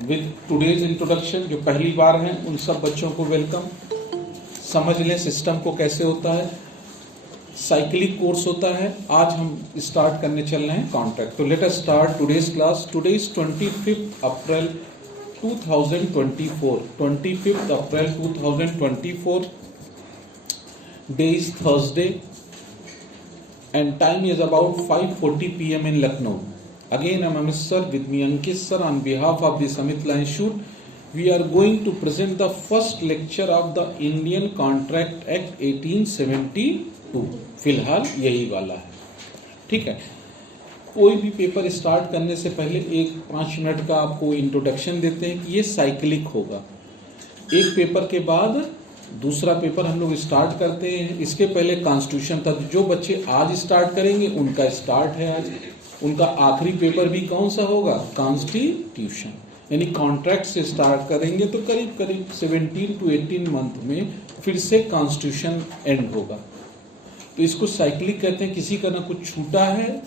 With today's introduction. जो पहली बार हैं उन सब बच्चों को वेलकम। समझ लें सिस्टम को कैसे होता है। साइक्लिक कोर्स होता है। आज हम स्टार्ट करने चल रहे हैं कॉन्ट्रैक्ट। तो let us start today's class. Today is 25 April 2024। 25 April 2024। Day is Thursday and time is about 5:40 p.m. in Lucknow. Again, I am Amit sir with me Ankit sir on behalf of the Samit Institute. We are going to present the first lecture of the Indian Contract Act 1872. फिलहाल यही वाला है, ठीक है। कोई भी paper start करने से पहले 5 मिनट का आपको इंट्रोडक्शन देते हैं कि ये साइक्लिक होगा। एक पेपर के बाद दूसरा पेपर हम लोग स्टार्ट करते हैं। इसके पहले कॉन्स्टिट्यूशन था। जो बच्चे आज स्टार्ट करेंगे उनका स्टार्ट है आज। उनका आखिरी पेपर भी कौन सा होगा? कॉन्स्टिट्यूशन। यानी कॉन्ट्रैक्ट से स्टार्ट करेंगे तो करीब करीब 17 to 18 मंथ में फिर से कॉन्स्टिट्यूशन एंड होगा। तो इसको साइक्लिक कहते हैं। किसी का ना कुछ छूटा है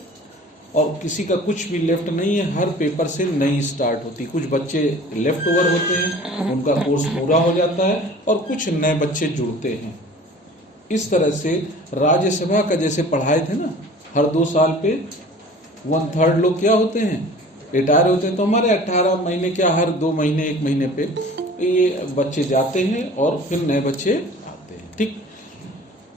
और किसी का कुछ भी लेफ्ट नहीं है। हर पेपर से नई स्टार्ट होती। कुछ बच्चे लेफ्ट ओवर होते हैं, उनका कोर्स पूरा हो जाता है, और कुछ नए बच्चे जुड़ते हैं। इस तरह से राज्यसभा का जैसे पढ़ाए थे ना, हर 2 साल पे 1/3 लोग क्या होते हैं? रिटायर होते हैं। तो हमारे 18 महीने क्या हर 2 महीने 1 महीने पे ये बच्चे जाते हैं और फिर नए बच्चे आते हैं, ठीक।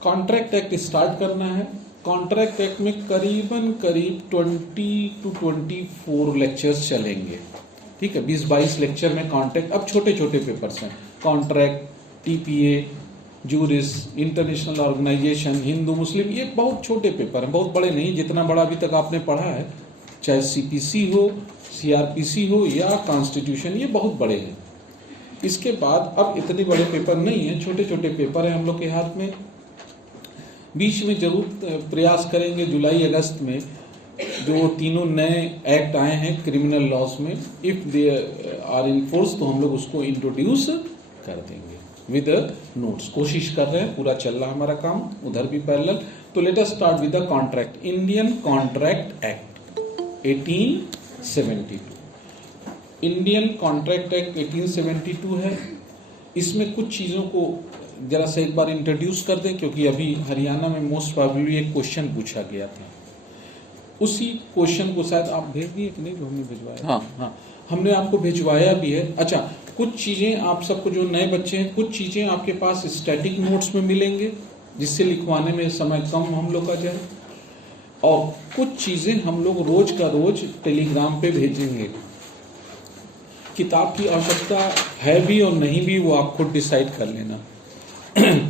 कॉन्ट्रैक्ट एक्ट स्टार्ट करना है। कॉन्ट्रैक्ट एक्ट में करीबन 20 to 24 लेक्चर्स चलेंगे, ठीक है। 20-22 लेक्चर में कॉन्ट्रैक्ट। अब छोटे छोटे पेपर्स हैं। Contract, TPA, juris, international organisation, Hindu Muslim, ये बहुत छोटे पेपर हैं, बहुत बड़े नहीं। जितना बड़ा अभी तक आपने पढ़ा है, चाहे सीपीसी हो, सीआरपीसी हो या कॉन्स्टिट्यूशन, ये बहुत बड़े हैं। इसके बाद अब इतने बड़े पेपर नहीं है, छोटे छोटे पेपर हैं हम लोग के हाथ में। बीच में जरूर प्रयास करेंगे जुलाई अगस्त में जो तीनों नए एक्ट आए हैं क्रिमिनल लॉज में, if they are in force, तो हम लोग उसको इंट्रोड्यूस कर देंगे विद नोट्स। कोशिश कर रहे हैं, पूरा चल रहा हमारा काम, उधर भी पैरेलल। तो let us start with the contract. Indian contract act 1872। Indian contract act 1872 है। इसमें कुछ चीज़ों को जरा से एक बार इंट्रोड्यूस कर दें, क्योंकि अभी हरियाणा में मोस्ट प्रोबेबली एक क्वेश्चन पूछा गया था। उसी क्वेश्चन को शायद आप भेज दिए कि नहीं? जो हमने भिजवाया, हाँ, हमने आपको भिजवाया भी है। अच्छा, कुछ चीज़ें आप सबको, जो नए बच्चे हैं, कुछ चीज़ें आपके पास स्टैटिक नोट्स में मिलेंगे, जिससे लिखवाने में समय कम हम लोग का जाए, और कुछ चीज़ें हम लोग रोज का रोज टेलीग्राम पे भेजेंगे। किताब की आवश्यकता है भी और नहीं भी, वो आप खुद डिसाइड कर लेना,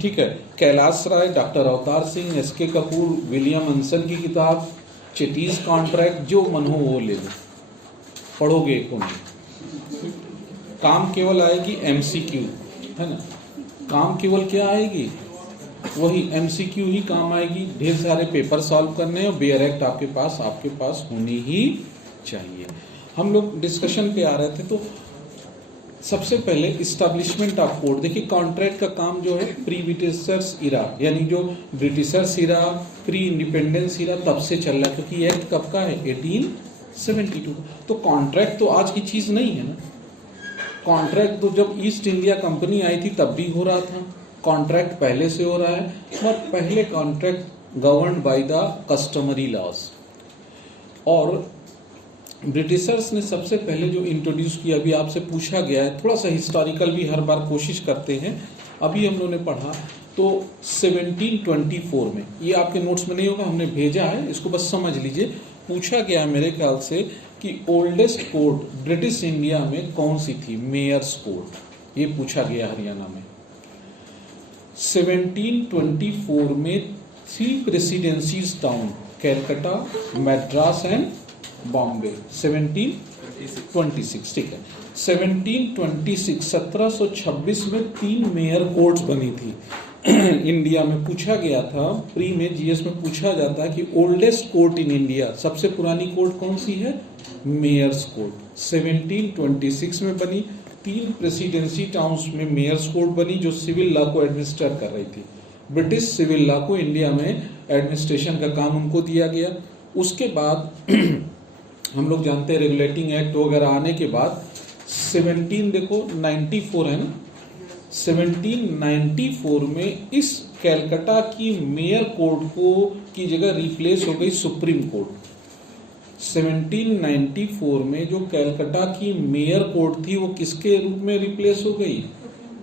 ठीक है। कैलाश राय, doctor Avtar Singh, SK Kapoor, William अंसन की किताब चिटीज कॉन्ट्रैक्ट, जो मन हो वो ले लो, पढ़ोगे को नहीं। काम केवल आएगी एमसीक्यू, है ना। काम केवल क्या आएगी? वही एमसीक्यू ही काम आएगी। ढेर सारे पेपर सॉल्व करने, और बेयर एक्ट आपके पास होनी ही चाहिए। हम लोग डिस्कशन पे आ रहे थे, तो सबसे पहले इस्टेब्लिशमेंट ऑफ कोर्ट। देखिए, कॉन्ट्रैक्ट का काम जो है प्री ब्रिटिशर्स इरा, यानी जो ब्रिटिशर्स इरा, प्री इंडिपेंडेंस इरा, तब से चल रहा है। क्योंकि एक्ट कब का है? 1872। तो कॉन्ट्रैक्ट तो आज की चीज नहीं है ना। कॉन्ट्रैक्ट तो जब ईस्ट इंडिया कंपनी आई थी तब भी हो रहा था। कॉन्ट्रैक्ट पहले से हो रहा है, पर पहले contract governed by the customary laws. और ब्रिटिशर्स ने सबसे पहले जो इंट्रोड्यूस किया, अभी आपसे पूछा गया है, थोड़ा सा हिस्टोरिकल भी हर बार कोशिश करते हैं। अभी हम लोगों ने पढ़ा तो 1724 में, ये आपके नोट्स में नहीं होगा, हमने भेजा है, इसको बस समझ लीजिए। पूछा गया मेरे ख्याल से कि ओल्डेस्ट कोर्ट ब्रिटिश इंडिया में कौन सी थी? मेयर्स कोर्ट, ये पूछा गया हरियाणा में। 1724 में 3 presidencies town, Calcutta, Madras and Bombay. 1726, ठीक है। 1726 में 3 मेयर कोर्ट्स बनी थी इंडिया में। पूछा गया था, प्री में जीएस में पूछा जाता है कि ओल्डेस्ट कोर्ट इन इंडिया, सबसे पुरानी कोर्ट कौन सी है? Myers court. 1726 में बनी। 3 प्रेसिडेंसी टाउन्स में मेयर्स कोर्ट बनी, जो सिविल लॉ को एडमिनिस्टर कर रही थी। ब्रिटिश सिविल लॉ को इंडिया में एडमिनिस्ट्रेशन का काम उनको दिया गया। उसके बाद हम लोग जानते हैं रेगुलेटिंग एक्ट वगैरह आने के बाद 17 देखो 94 है ना, 1794 में इस कैलकाटा की मेयर कोर्ट को की जगह रिप्लेस हो गई सुप्रीम कोर्ट। 1794 में जो कैलकाटा की मेयर कोर्ट थी वो किसके रूप में रिप्लेस हो गई?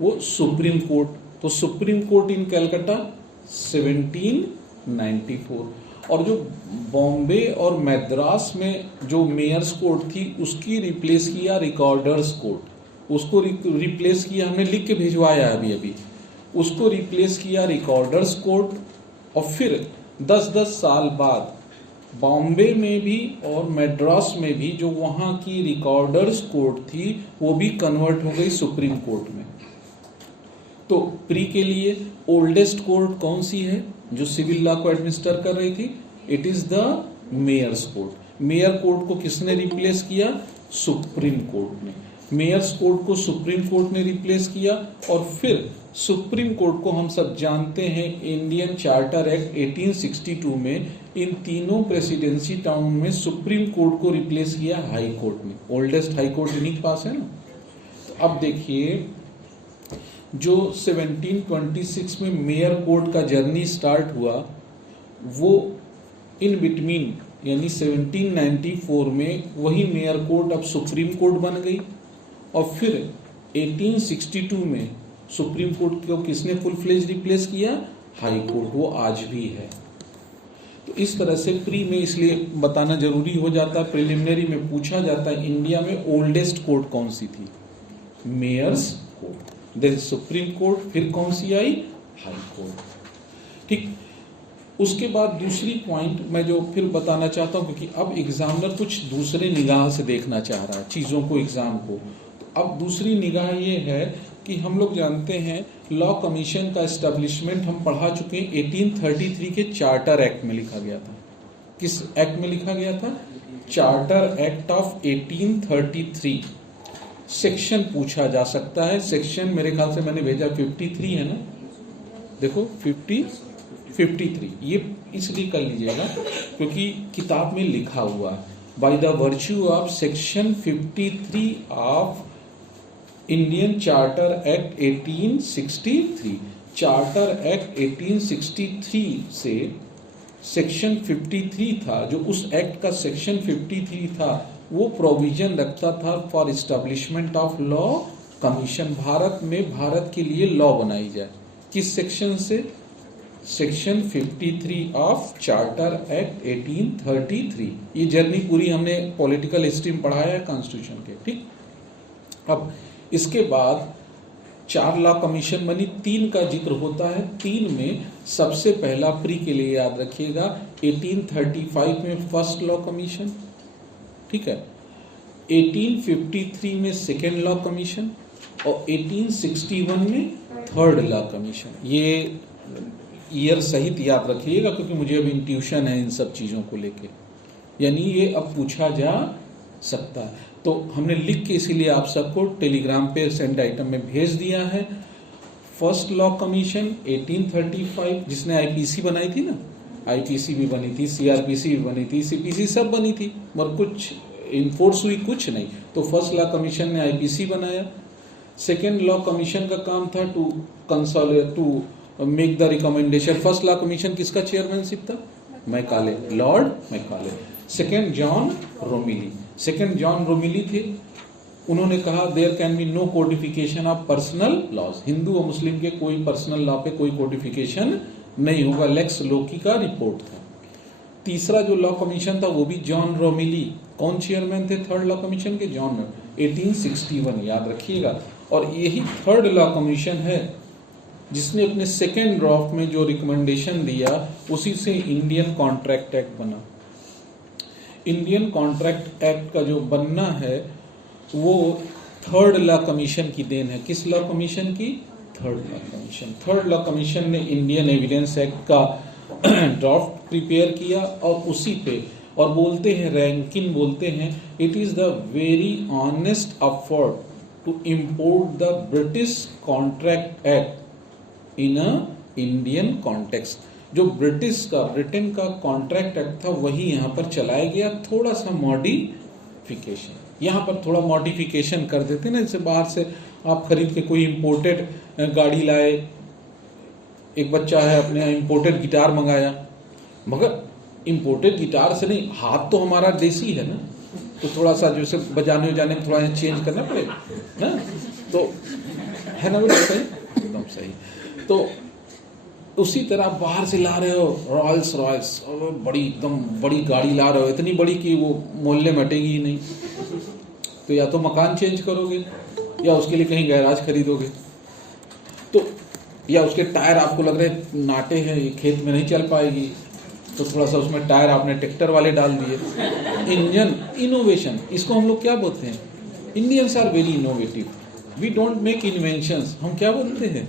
वो सुप्रीम कोर्ट। तो सुप्रीम कोर्ट इन कैलकाटा 1794। और जो बॉम्बे और मद्रास में जो मेयर्स कोर्ट थी उसकी रिप्लेस किया रिकॉर्डर्स कोर्ट। उसको रिप्लेस किया, हमने लिख के भिजवाया अभी अभी, उसको रिप्लेस किया रिकॉर्डर्स कोर्ट। और फिर 10-10 साल बाद बॉम्बे में भी और मद्रास में भी जो वहाँ की रिकॉर्डर्स कोर्ट थी वो भी कन्वर्ट हो गई सुप्रीम कोर्ट में। तो प्री के लिए ओल्डेस्ट कोर्ट कौन सी है जो सिविल लॉ को एडमिनिस्टर कर रही थी? It is the mayor's court. Mayor court को किसने रिप्लेस किया? सुप्रीम कोर्ट ने। मेयर्स कोर्ट को सुप्रीम कोर्ट ने रिप्लेस किया। और फिर सुप्रीम कोर्ट को हम सब जानते हैं इंडियन चार्टर एक्ट 1862 में इन तीनों प्रेसिडेंसी टाउन में सुप्रीम कोर्ट को रिप्लेस किया हाई कोर्ट ने। ओल्डेस्ट हाई कोर्ट इन्हीं के पास है ना। तो अब देखिए जो 1726 में मेयर कोर्ट का जर्नी स्टार्ट हुआ वो इन बिटवीन यानी 1794 में वही मेयर कोर्ट अब सुप्रीम कोर्ट बन गई। और फिर 1862 में सुप्रीम कोर्ट को किसने फुल फ्लेज रिप्लेस किया? High court. वो आज भी है। तो इस तरह से प्री में इसलिए बताना जरूरी हो जाता है, प्रिलिमिनरी में पूछा जाता है इंडिया में ओल्डेस्ट कोर्ट कौन सी थी? Mayor's court. Then supreme court, फिर कौन सी आई? High court. ठीक। उसके बाद दूसरी पॉइंट मैं जो फिर बताना चाहता हूं, क्योंकि अब एग्जामिनर कुछ दूसरे निगाह से देखना चाह रहा है चीजों को, एग्जाम को। तो अब दूसरी निगाह ये है कि हम लोग जानते हैं लॉ कमीशन का एस्टेब्लिशमेंट हम पढ़ा चुके हैं 1833 के चार्टर एक्ट में लिखा गया था। किस एक्ट में लिखा गया था? Charter act of 1833। सेक्शन पूछा जा सकता है। सेक्शन मेरे ख्याल से मैंने भेजा 53 है ना, देखो 53। ये इसलिए कर लीजिएगा क्योंकि किताब में लिखा हुआ है by the virtue of section 53 of Indian charter act 1863। Charter act 1863 से सेक्शन 53 था, जो उस एक्ट का सेक्शन 53 था वो प्रोविजन रखता था for establishment of law commission. Bharat में भारत के लिए लॉ बनाई जाए। किस सेक्शन से? Section 53 of charter act 1833। ये जर्नी पूरी हमने पॉलिटिकल हिस्ट्री में पढ़ाया है कॉन्स्टिट्यूशन के। ठीक। अब इसके बाद 4 लॉ कमीशन बनी, 3 का जिक्र होता है। 3 में सबसे पहला प्री के लिए याद रखिएगा 1835 में फर्स्ट लॉ कमीशन, ठीक है, 1853 में सेकेंड लॉ कमीशन और 1861 में थर्ड लॉ कमीशन। ये ईयर सहित याद रखिएगा क्योंकि मुझे अभी इंट्यूशन है इन सब चीज़ों को लेके, यानी ये अब पूछा जा सकता है। तो हमने लिख के इसीलिए आप सबको टेलीग्राम पे सेंड आइटम में भेज दिया है। फर्स्ट लॉ कमीशन 1835 जिसने आईपीसी बनाई थी ना, आईपीसी भी बनी थी, सीआरपीसी भी बनी थी, सीपीसी सब बनी थी, मगर कुछ इन्फोर्स हुई कुछ नहीं। तो फर्स्ट लॉ कमीशन ने आईपीसी बनाया। सेकेंड लॉ कमीशन का काम था to consolidate to make the recommendation. First law commission किसका चेयरमैनशिप था? Macaulay, lord Macaulay. Second John Romilly, second John Romilly थे। उन्होंने कहा there can be no codification of personal laws. Hindu और मुस्लिम के कोई पर्सनल लॉ पे कोई कोडिफिकेशन नहीं होगा। लेक्स लोकी का रिपोर्ट था। तीसरा जो लॉ कमीशन था वो भी जॉन रोमिली। कौन चेयरमैन थे थर्ड लॉ कमीशन के? जॉन 1861 याद रखिएगा। और यही थर्ड लॉ कमीशन है जिसने अपने सेकेंड ड्राफ्ट में जो रिकमेंडेशन दिया उसी से इंडियन कॉन्ट्रैक्ट एक्ट बना। इंडियन कॉन्ट्रैक्ट एक्ट का जो बनना है वो थर्ड लॉ कमीशन की देन है। किस लॉ कमीशन की? Third law commission. Third law commission ने इंडियन एविडेंस एक्ट का ड्राफ्ट प्रिपेयर किया और उसी पे, और बोलते हैं रैंकिन बोलते हैं it is the very honest effort to import the British contract act in a Indian context. जो ब्रिटेन का कॉन्ट्रैक्ट एक्ट था वही यहाँ पर चलाया गया, थोड़ा सा मॉडिफिकेशन। यहाँ पर थोड़ा मॉडिफिकेशन कर देते ना, जैसे बाहर से आप खरीद के कोई इम्पोर्टेड गाड़ी लाए, एक बच्चा है अपने यहाँ इम्पोर्टेड गिटार मंगाया, मगर इम्पोर्टेड गिटार से नहीं, हाथ तो हमारा देसी है ना, तो थोड़ा सा जैसे बजाने उजाने में थोड़ा चेंज करना पड़ेगा ना, तो है ना बेटा, सही, एकदम सही। तो उसी तरह बाहर से ला रहे हो रॉयल्स रॉयल्स, बड़ी एकदम बड़ी गाड़ी ला रहे हो, इतनी बड़ी कि वो मोहल्ले में हटेगी ही नहीं, तो या तो मकान चेंज करोगे या उसके लिए कहीं गैराज खरीदोगे, तो या उसके टायर आपको लग रहे नाटे हैं, ये खेत में नहीं चल पाएगी, तो थोड़ा सा उसमें टायर आपने ट्रैक्टर वाले डाल दिए। इंजन इनोवेशन, इसको हम लोग क्या बोलते हैं, Indians are very innovative, we don't make inventions, हम क्या बोलते हैं,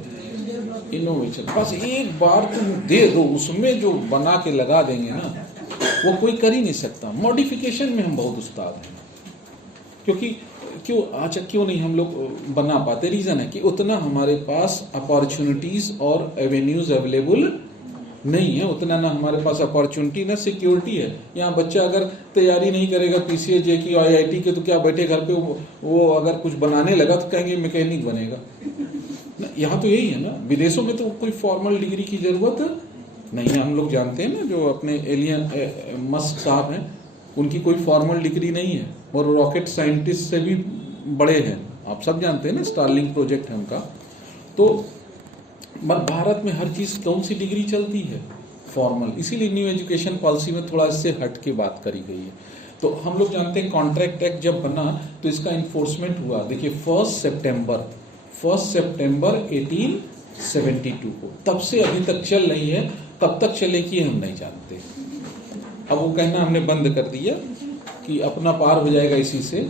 इनोवेशन। बस एक बार तुम दे दो, उसमें जो बना के लगा देंगे ना, वो कोई कर ही नहीं सकता। मॉडिफिकेशन में हम बहुत उस्ताद हैं, क्योंकि क्यों नहीं हम लोग बना पाते, रीजन है कि उतना हमारे पास अपॉर्चुनिटीज और एवेन्यूज अवेलेबल नहीं है, उतना ना हमारे पास अपॉर्चुनिटी ना सिक्योरिटी है। यहाँ बच्चा अगर तैयारी नहीं करेगा पीसीए जे की IIT के, तो क्या बैठे घर पे वो अगर कुछ बनाने लगा तो कहेंगे मैकेनिक बनेगा ना। यहाँ तो यही है ना, विदेशों में तो कोई फॉर्मल डिग्री की जरूरत नहीं है। हम लोग जानते हैं ना, जो अपने एलियन मस्क साहब हैं, उनकी कोई फॉर्मल डिग्री नहीं है, और रॉकेट साइंटिस्ट से भी बड़े हैं, आप सब जानते हैं ना, स्टारलिंक प्रोजेक्ट है उनका। तो भारत में हर चीज कौन सी डिग्री चलती है, फॉर्मल, इसीलिए न्यू एजुकेशन पॉलिसी में थोड़ा इससे हट के बात करी गई है। तो हम लोग जानते हैं कॉन्ट्रैक्ट एक्ट जब बना तो इसका इन्फोर्समेंट हुआ, देखिए 1 सितंबर 1872 को, तब से अभी तक चल रही है, कब तक चलेगी हम नहीं जानते। अब वो कहना हमने बंद कर दिया कि अपना पार हो जाएगा इसी से,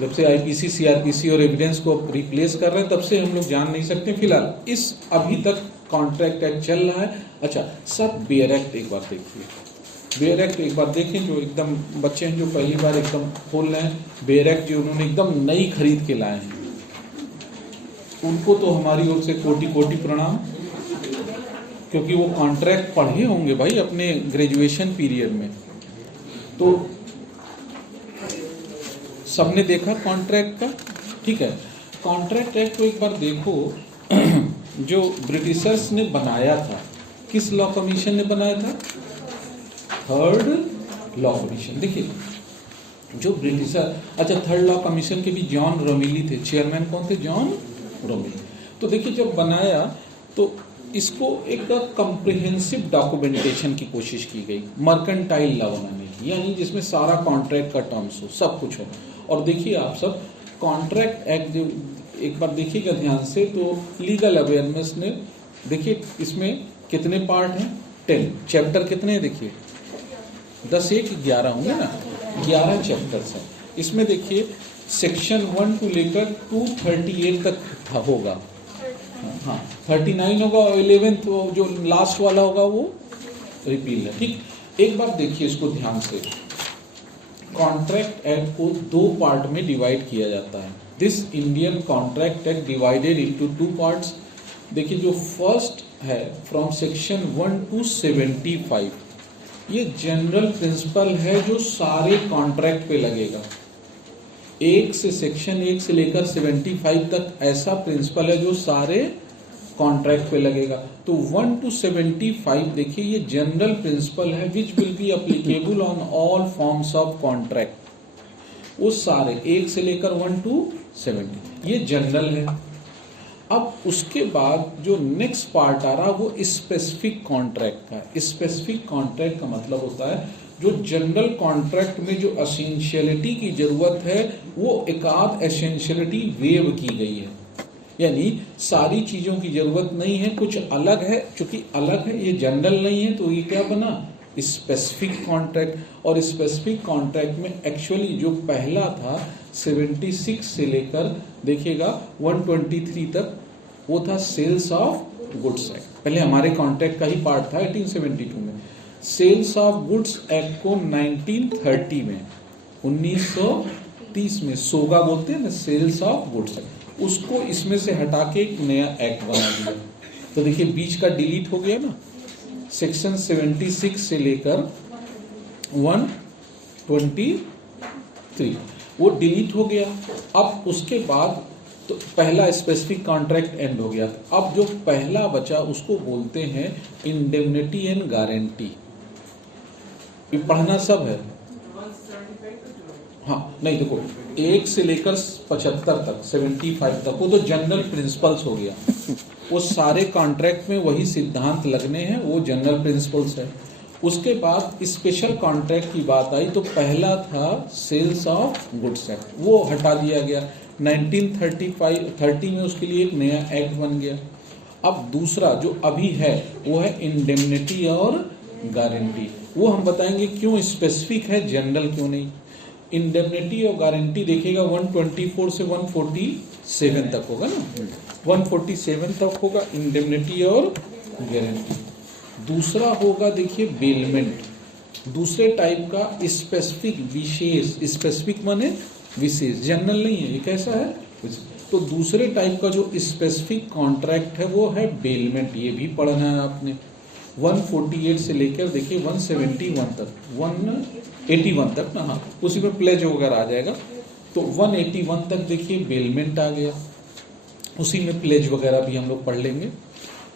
जब से IPC CRPC और एविडेंस को रिप्लेस कर रहे हैं तब से हम लोग जान नहीं सकते। फिलहाल इस अभी तक कॉन्ट्रैक्ट एक्ट चल रहा है। अच्छा सब बेयर एक्ट एक बार देखिए, बेयर एक्ट एक बार देखें, जो एकदम बच्चे हैं जो पहली बार एकदम खोल रहे हैं, बेयर एक्ट जो उन्होंने एकदम नई खरीद के लाए हैं, उनको तो हमारी ओर से कोटि कोटि प्रणाम, क्योंकि वो कॉन्ट्रैक्ट पढ़े होंगे भाई अपने ग्रेजुएशन पीरियड में, तो सबने देखा कॉन्ट्रैक्ट का, ठीक है। कॉन्ट्रैक्ट एक्ट को एक बार देखो, जो ब्रिटिशर्स ने बनाया था, किस लॉ कमीशन ने बनाया था, 3rd लॉ कमीशन। देखिए जो ब्रिटिशर, अच्छा 3rd लॉ कमीशन के भी जॉन रोमिली थे, चेयरमैन कौन थे, जॉन रोमिली। तो देखिए जब बनाया तो इसको एक कॉम्प्रिहेंसिव डॉक्यूमेंटेशन की कोशिश की गई, मर्केंटाइल लॉ बनाने की, यानी जिसमें सारा कॉन्ट्रैक्ट का टर्म्स हो, सब कुछ हो। और देखिए आप सब कॉन्ट्रैक्ट एक्ट जो एक बार देखिएगा ध्यान से, तो लीगल अवेयरनेस ने, देखिए इसमें कितने पार्ट हैं, 10 चैप्टर कितने हैं, देखिए 10 1 11 होंगे ना, 11 चैप्टर्स हैं इसमें। देखिए सेक्शन 1 to लेकर 238 तक होगा, हाँ 39 होगा, और 11th जो लास्ट वाला होगा वो रिपील है, ठीक। एक बार देखिए इसको ध्यान से, कॉन्ट्रैक्ट एक्ट को 2 पार्ट में डिवाइड किया जाता है। This Indian contract act divided into 2 parts. देखिए जो फर्स्ट है फ्रॉम सेक्शन 1 to 75, ये जनरल प्रिंसिपल है जो सारे कॉन्ट्रैक्ट पे लगेगा। सेक्शन 1 से लेकर 75 तक ऐसा प्रिंसिपल है जो सारे कॉन्ट्रैक्ट पे लगेगा। तो 1 to 75 देखिए ये जनरल प्रिंसिपल है which will be applicable on all forms of contract. वो सारे 1 से लेकर 1 to 70 ये जनरल है। अब उसके बाद जो नेक्स्ट पार्ट आ रहा वो स्पेसिफिक कॉन्ट्रैक्ट का। स्पेसिफिक कॉन्ट्रैक्ट का मतलब होता है जो जनरल कॉन्ट्रैक्ट में जो एसेंशियलिटी की जरूरत है वो एकाध एसेंशियलिटी वेव की गई है, यानी सारी चीजों की जरूरत नहीं है, कुछ अलग है, चूंकि अलग है ये जनरल नहीं है तो ये क्या बना, स्पेसिफिक कॉन्ट्रैक्ट। और स्पेसिफिक कॉन्ट्रैक्ट में एक्चुअली जो पहला था 76 से लेकर देखिएगा 123 तक वो था सेल्स ऑफ गुड्स एक्ट। पहले हमारे कॉन्ट्रैक्ट का ही पार्ट था 1872 में। सेल्स ऑफ गुड्स एक्ट को 1930 में 1930 में सोगा बोलते हैं ना, सेल्स ऑफ गुड्स एक्ट, उसको इसमें से हटा के एक नया एक्ट बना दिया। तो देखिए बीच का डिलीट हो गया ना, सेक्शन 76 से लेकर 123। वो डिलीट हो गया। अब उसके बाद तो पहला स्पेसिफिक कॉन्ट्रैक्ट एंड हो गया। अब जो पहला बचा उसको बोलते हैं इंडेमनिटी एंड गारंटी। ये पढ़ना सब है। हाँ नहीं देखो, 1 से लेकर 75 तक 75 तक वो तो जनरल प्रिंसिपल्स हो गया। वो सारे कॉन्ट्रैक्ट में वही सिद्धांत लगने हैं, वो जनरल प्रिंसिपल्स है। उसके बाद स्पेशल कॉन्ट्रैक्ट की बात आई तो पहला था सेल्स ऑफ गुड्स एक्ट, वो हटा दिया गया 1930 में। उसके लिए एक नया एक्ट बन गया। अब दूसरा जो अभी है वो है इंडेमनिटी और गारंटी। वो हम बताएंगे क्यों स्पेसिफिक है, जनरल क्यों नहीं। इंडेमनिटी और गारंटी देखिएगा 124 से 147 तक होगा ना, 147 तक होगा इंडेमनिटी और गारंटी। दूसरा होगा देखिए बेलमेंट, दूसरे टाइप का स्पेसिफिक विशेष, स्पेसिफिक माने विशेष, जनरल नहीं है, ये कैसा है। तो दूसरे टाइप का जो स्पेसिफिक कॉन्ट्रैक्ट है वो है बेलमेंट, ये भी पढ़ना है आपने। 148 से लेकर देखिए 171 तक, 181 तक ना, हाँ उसी में प्लेज वगैरह आ जाएगा। तो 181 तक देखिए बेलमेंट आ गया, उसी में प्लेज वगैरह भी हम लोग पढ़ लेंगे।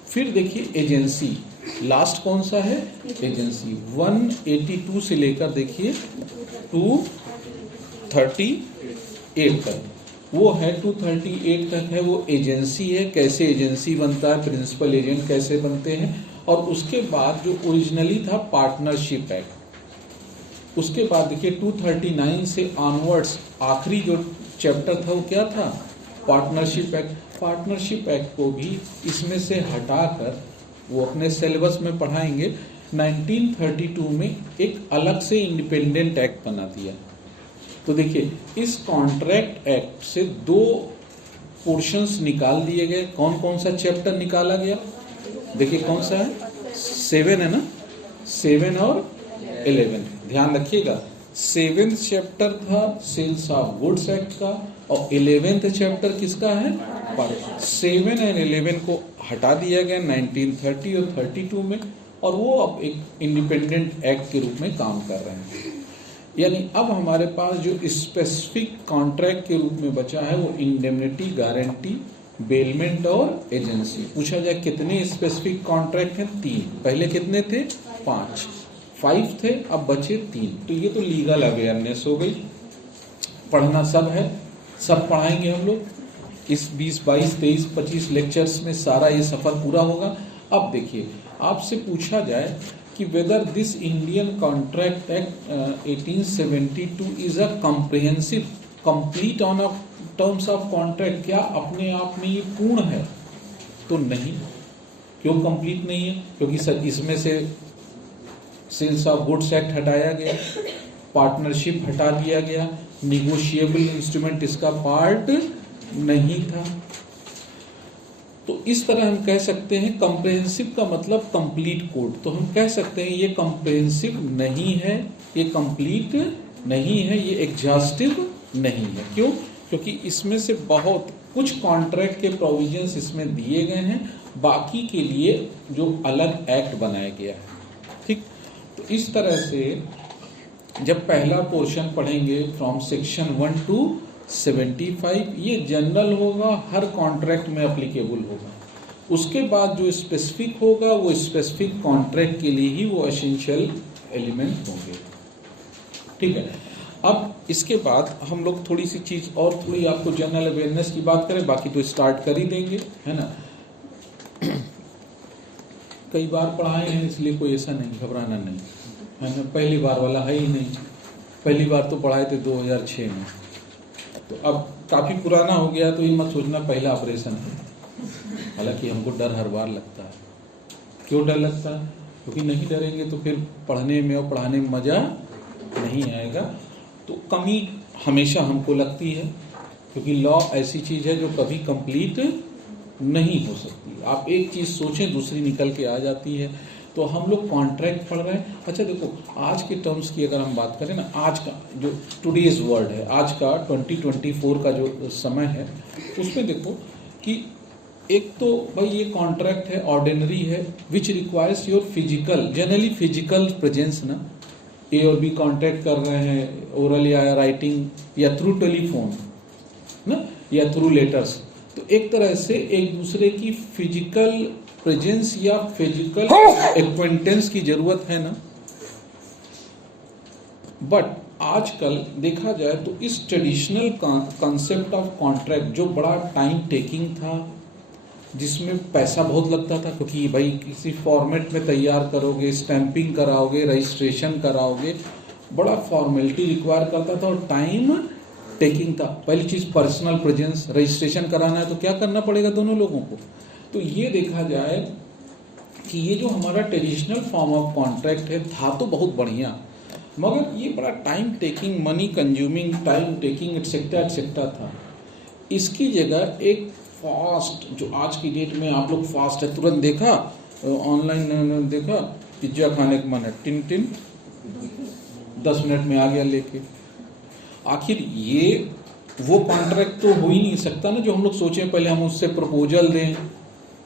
फिर देखिए एजेंसी, लास्ट कौन सा है, एजेंसी। 182 से लेकर देखिए 238 तक, वो है 238 तक है, वो एजेंसी है। कैसे एजेंसी बनता है, प्रिंसिपल एजेंट कैसे बनते हैं। और उसके बाद जो ओरिजिनली था पार्टनरशिप एक्ट। उसके बाद देखिए 239 से ऑनवर्ड्स आखिरी जो चैप्टर था वो क्या था, पार्टनरशिप एक्ट। पार्टनरशिप एक्ट को भी इसमें से हटाकर वो अपने सिलेबस में पढ़ाएंगे। 1932 में एक अलग से इंडिपेंडेंट एक्ट बना दिया। तो देखिए इस कॉन्ट्रैक्ट एक्ट से 2 पोर्शंस निकाल दिए गए। कौन कौन सा चैप्टर निकाला गया, देखिए कौन सा है, 7 है ना, 7 और 11 ध्यान रखिएगा। 7th चैप्टर था सेल्स ऑफ गुड्स एक्ट का और 11th चैप्टर किसका है, 7 और 11 को हटा दिया गया 1930 और 32 में, और वो अब एक इंडिपेंडेंट एक्ट के रूप में काम कर रहे हैं। यानी अब हमारे पास जो स्पेसिफिक कॉन्ट्रैक्ट के रूप में बचा है वो इंडेमनिटी, गारंटी, बेलमेंट और एजेंसी। पूछा जाए कितने स्पेसिफिक कॉन्ट्रैक्ट हैं, 3। पहले कितने थे, 5 थे, अब बचे 3। तो ये तो लीगल अवेयरनेस हो गई। पढ़ना सब है, सब पढ़ाएंगे हम लोग इस 20, 22, 23, 25 लेक्चर्स में, सारा ये सफर पूरा होगा। अब देखिए आपसे पूछा जाए कि whether this Indian contract act 1872 is a comprehensive complete on a terms of contract, क्या अपने आप में ये पूर्ण है, तो नहीं। क्यों कंप्लीट नहीं है, क्योंकि सर इसमें से सेल्स ऑफ गुड्स एक्ट हटाया गया, पार्टनरशिप हटा दिया गया, निगोशिएबल इंस्ट्रूमेंट इसका पार्ट नहीं था। तो इस तरह हम कह सकते हैं कॉम्प्रिहेंसिव का मतलब कंप्लीट कोड। तो हम कह सकते हैं ये कॉम्प्रिहेंसिव नहीं है, ये कंप्लीट नहीं है, ये एग्जॉस्टिव नहीं है। क्यों, क्योंकि इसमें से बहुत कुछ कॉन्ट्रैक्ट के प्रोविजंस इसमें दिए गए हैं, बाकी के लिए जो अलग एक्ट बनाया गया है। ठीक, तो इस तरह से जब पहला पोर्शन पढ़ेंगे फ्रॉम सेक्शन 1 to 75, ये जनरल होगा, हर कॉन्ट्रैक्ट में एप्लीकेबल होगा। उसके बाद जो स्पेसिफिक होगा वो स्पेसिफिक कॉन्ट्रैक्ट के लिए ही वो एसेंशियल एलिमेंट होंगे। ठीक है, अब इसके बाद हम लोग थोड़ी सी चीज और थोड़ी आपको जनरल अवेयरनेस की बात करें, बाकी तो स्टार्ट कर ही देंगे, है ना। कई बार पढ़ाए हैं इसलिए कोई ऐसा नहीं, घबराना नहीं, है ना। पहली बार वाला है ही नहीं, पहली बार तो पढ़ाए थे 2006 में, तो अब काफ़ी पुराना हो गया, तो ये मत सोचना पहला ऑपरेशन है। हालांकि हमको डर हर बार लगता है। क्यों डर लगता है, क्योंकि नहीं डरेंगे तो फिर पढ़ने में और पढ़ाने में मज़ा नहीं आएगा। तो कमी हमेशा हमको लगती है, क्योंकि लॉ ऐसी चीज़ है जो कभी कंप्लीट नहीं हो सकती। आप एक चीज़ सोचें दूसरी निकल के आ जाती है। तो हम लोग कॉन्ट्रैक्ट पढ़ रहे हैं। अच्छा देखो, आज के टर्म्स की अगर हम बात करें ना, आज का जो टुडेज वर्ल्ड है, आज का 2024 का जो समय है, उसमें देखो कि एक तो भाई ये कॉन्ट्रैक्ट है, ऑर्डिनरी है, which requires your physical, generally physical presence ना, ए और बी कांटेक्ट कर रहे हैं ओरल या राइटिंग या थ्रू टेलीफोन ना, या थ्रू लेटर्स, तो एक तरह से एक दूसरे की फिजिकल प्रेजेंस या फिजिकल एक्वेंटेंस की जरूरत है ना। बट आजकल देखा जाए तो इस ट्रेडिशनल कॉन्सेप्ट ऑफ कॉन्ट्रैक्ट जो बड़ा टाइम टेकिंग था, जिसमें पैसा बहुत लगता था, क्योंकि भाई किसी फॉर्मेट में तैयार करोगे, स्टैंपिंग कराओगे, रजिस्ट्रेशन कराओगे, बड़ा फॉर्मेलिटी रिक्वायर करता था और टाइम टेकिंग था। पहली चीज पर्सनल प्रेजेंस, रजिस्ट्रेशन कराना है तो क्या करना पड़ेगा दोनों लोगों को। तो ये देखा जाए कि ये जो हमारा ट्रेडिशनल फॉर्म ऑफ कॉन्ट्रैक्ट है था तो बहुत बढ़िया, मगर ये बड़ा time taking, money consuming, time taking etcetera था। इसकी जगह एक फास्ट, जो आज की डेट में आप लोग फास्ट है, तुरंत देखा ऑनलाइन, देखा पिज्जा खाने का मन है, टिन टिन 10 मिनट में आ गया लेके। आखिर ये वो कॉन्ट्रैक्ट तो हो ही नहीं सकता ना जो हम लोग सोचें पहले हम उससे प्रपोजल दें।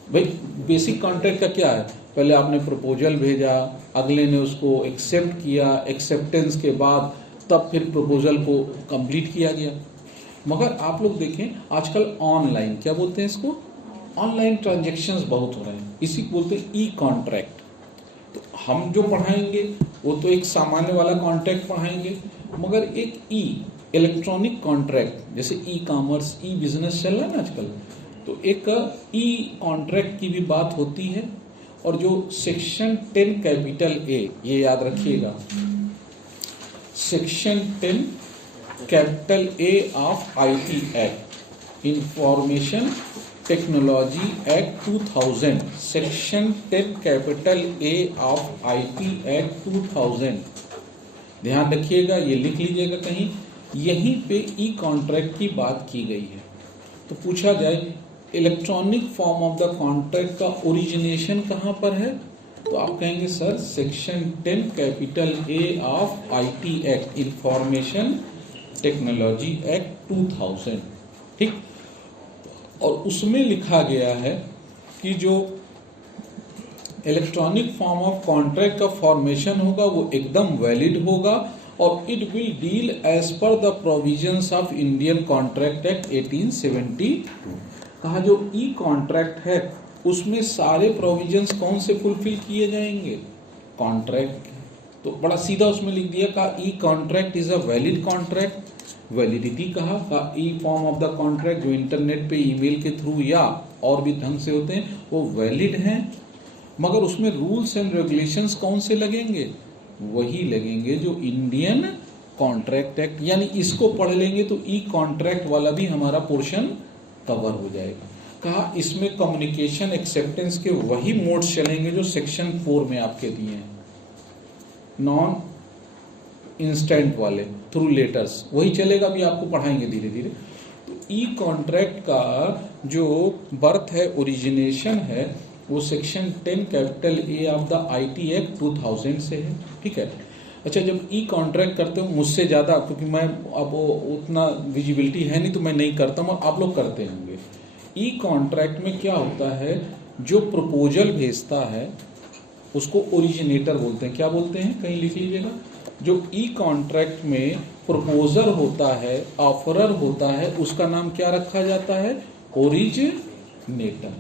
भाई बेसिक कॉन्ट्रैक्ट का क्या है, पहले आपने प्रपोजल भेजा, अगले ने उसको एक्सेप्ट किया, एक्सेप्टेंस के बाद तब फिर प्रपोजल को कंप्लीट किया गया। मगर आप लोग देखें आजकल ऑनलाइन, क्या बोलते हैं इसको, ऑनलाइन ट्रांजैक्शंस बहुत हो रहे हैं, इसी को बोलते हैं ई कॉन्ट्रैक्ट। तो हम जो पढ़ाएंगे वो तो एक सामान्य वाला कॉन्ट्रैक्ट पढ़ाएंगे, मगर एक ई इलेक्ट्रॉनिक कॉन्ट्रैक्ट, जैसे ई कॉमर्स, ई बिजनेस चल रहा है ना आजकल, तो एक ई कॉन्ट्रैक्ट की भी बात होती है। और जो सेक्शन 10 कैपिटल ए, ये याद रखिएगा, section 10 capital A of IT act, information technology act 2000, section 10 capital A of IT act 2000, ध्यान रखिएगा, ये लिख लीजिएगा कहीं, यहीं पे ई कॉन्ट्रैक्ट की बात की गई है। तो पूछा जाए electronic form of the contract का ओरिजिनेशन कहाँ पर है, तो आप कहेंगे sir section 10 capital A of IT act, information technology act 2000, ठीक। और उसमें लिखा गया है कि जो इलेक्ट्रॉनिक फॉर्म ऑफ कॉन्ट्रैक्ट का फॉर्मेशन होगा वो एकदम वैलिड होगा और it will deal as per the provisions of Indian contract act 1872। कहा जो ई कॉन्ट्रैक्ट है उसमें सारे प्रोविजंस कौन से फुलफिल किए जाएंगे, कॉन्ट्रैक्ट। तो बड़ा सीधा उसमें लिख दिया, कहा e contract is a valid contract, validity कहा e form of the contract जो इंटरनेट पे ईमेल के थ्रू या और भी ढंग से होते हैं वो वैलिड हैं, मगर उसमें रूल्स एंड रेगुलेशंस कौन से लगेंगे, वही लगेंगे जो इंडियन कॉन्ट्रैक्ट एक्ट, यानी इसको पढ़ लेंगे तो ई कॉन्ट्रैक्ट वाला भी हमारा पोर्शन कवर हो जाएगा। कहा इसमें कम्युनिकेशन एक्सेप्टेंस के वही मोड्स चलेंगे जो सेक्शन 4 में आपके दिए हैं, नॉन इंस्टेंट वाले, थ्रू लेटर्स, वही चलेगा, भी आपको पढ़ाएंगे धीरे धीरे। तो ई कॉन्ट्रैक्ट का जो बर्थ है, ओरिजिनेशन है, वो section 10 capital A of the IT act 2000 से है, ठीक है। अच्छा, जब ई कॉन्ट्रैक्ट करते हो, मुझसे ज़्यादा, क्योंकि मैं अब उतना विजिबिलिटी है नहीं तो मैं नहीं करता हूँ, आप लोग करते होंगे। ई कॉन्ट्रैक्ट में क्या होता है, जो प्रपोजल भेजता है उसको ओरिजिनेटर बोलते हैं। क्या बोलते हैं, कहीं लिख लीजिएगा। जो ई कॉन्ट्रैक्ट में प्रपोजर होता है, ऑफरर होता है, उसका नाम क्या रखा जाता है, ओरिजिनेटर,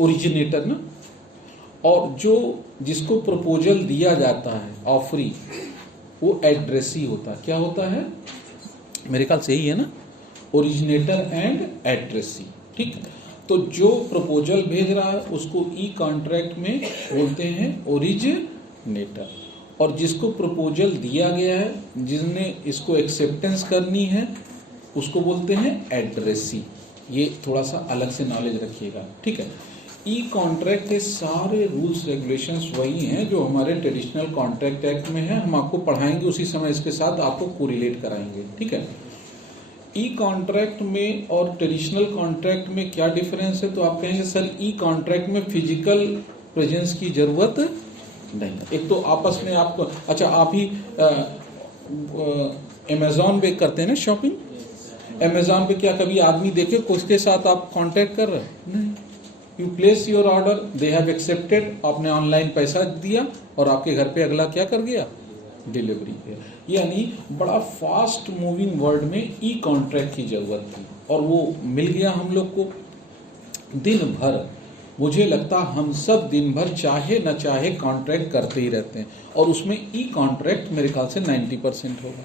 ओरिजिनेटर ना। और जो जिसको प्रपोजल दिया जाता है, ऑफरी, वो एड्रेसी होता है। क्या होता है, मेरे ख्याल से ही है ना, ओरिजिनेटर एंड एड्रेसी, ठीक। तो जो प्रपोजल भेज रहा है उसको ई कॉन्ट्रैक्ट में बोलते हैं ओरिजिनेटर, और जिसको प्रपोजल दिया गया है, जिसने इसको एक्सेप्टेंस करनी है, उसको बोलते हैं एड्रेसी। ये थोड़ा सा अलग से नॉलेज रखिएगा, ठीक है। ई कॉन्ट्रैक्ट के सारे रूल्स रेगुलेशंस वही हैं जो हमारे ट्रेडिशनल कॉन्ट्रैक्ट एक्ट में है, हम आपको पढ़ाएंगे उसी समय, इसके साथ आपको कोरिलेट कराएंगे, ठीक है। ई कॉन्ट्रैक्ट में और ट्रेडिशनल कॉन्ट्रैक्ट में क्या डिफरेंस है, तो आप कहेंगे सर ई कॉन्ट्रैक्ट में फिजिकल प्रेजेंस की जरूरत नहीं। एक तो आपस में आपको, अच्छा आप ही अमेजॉन पे करते हैं ना शॉपिंग, अमेजॉन पे क्या कभी आदमी देखे उसके साथ आप कॉन्टैक्ट कर रहे हैं, नहीं। You place your order, they have accepted, आपने ऑनलाइन पैसा दिया और आपके घर पे अगला क्या कर गया, डिलीवरी है। यानी बड़ा फास्ट मूविंग वर्ल्ड में ई कॉन्ट्रैक्ट की जरूरत थी और वो मिल गया हम लोग को। दिन भर मुझे लगता हम सब दिन भर चाहे न चाहे कॉन्ट्रैक्ट करते ही रहते हैं और उसमें ई कॉन्ट्रैक्ट मेरे ख्याल से 90% होगा।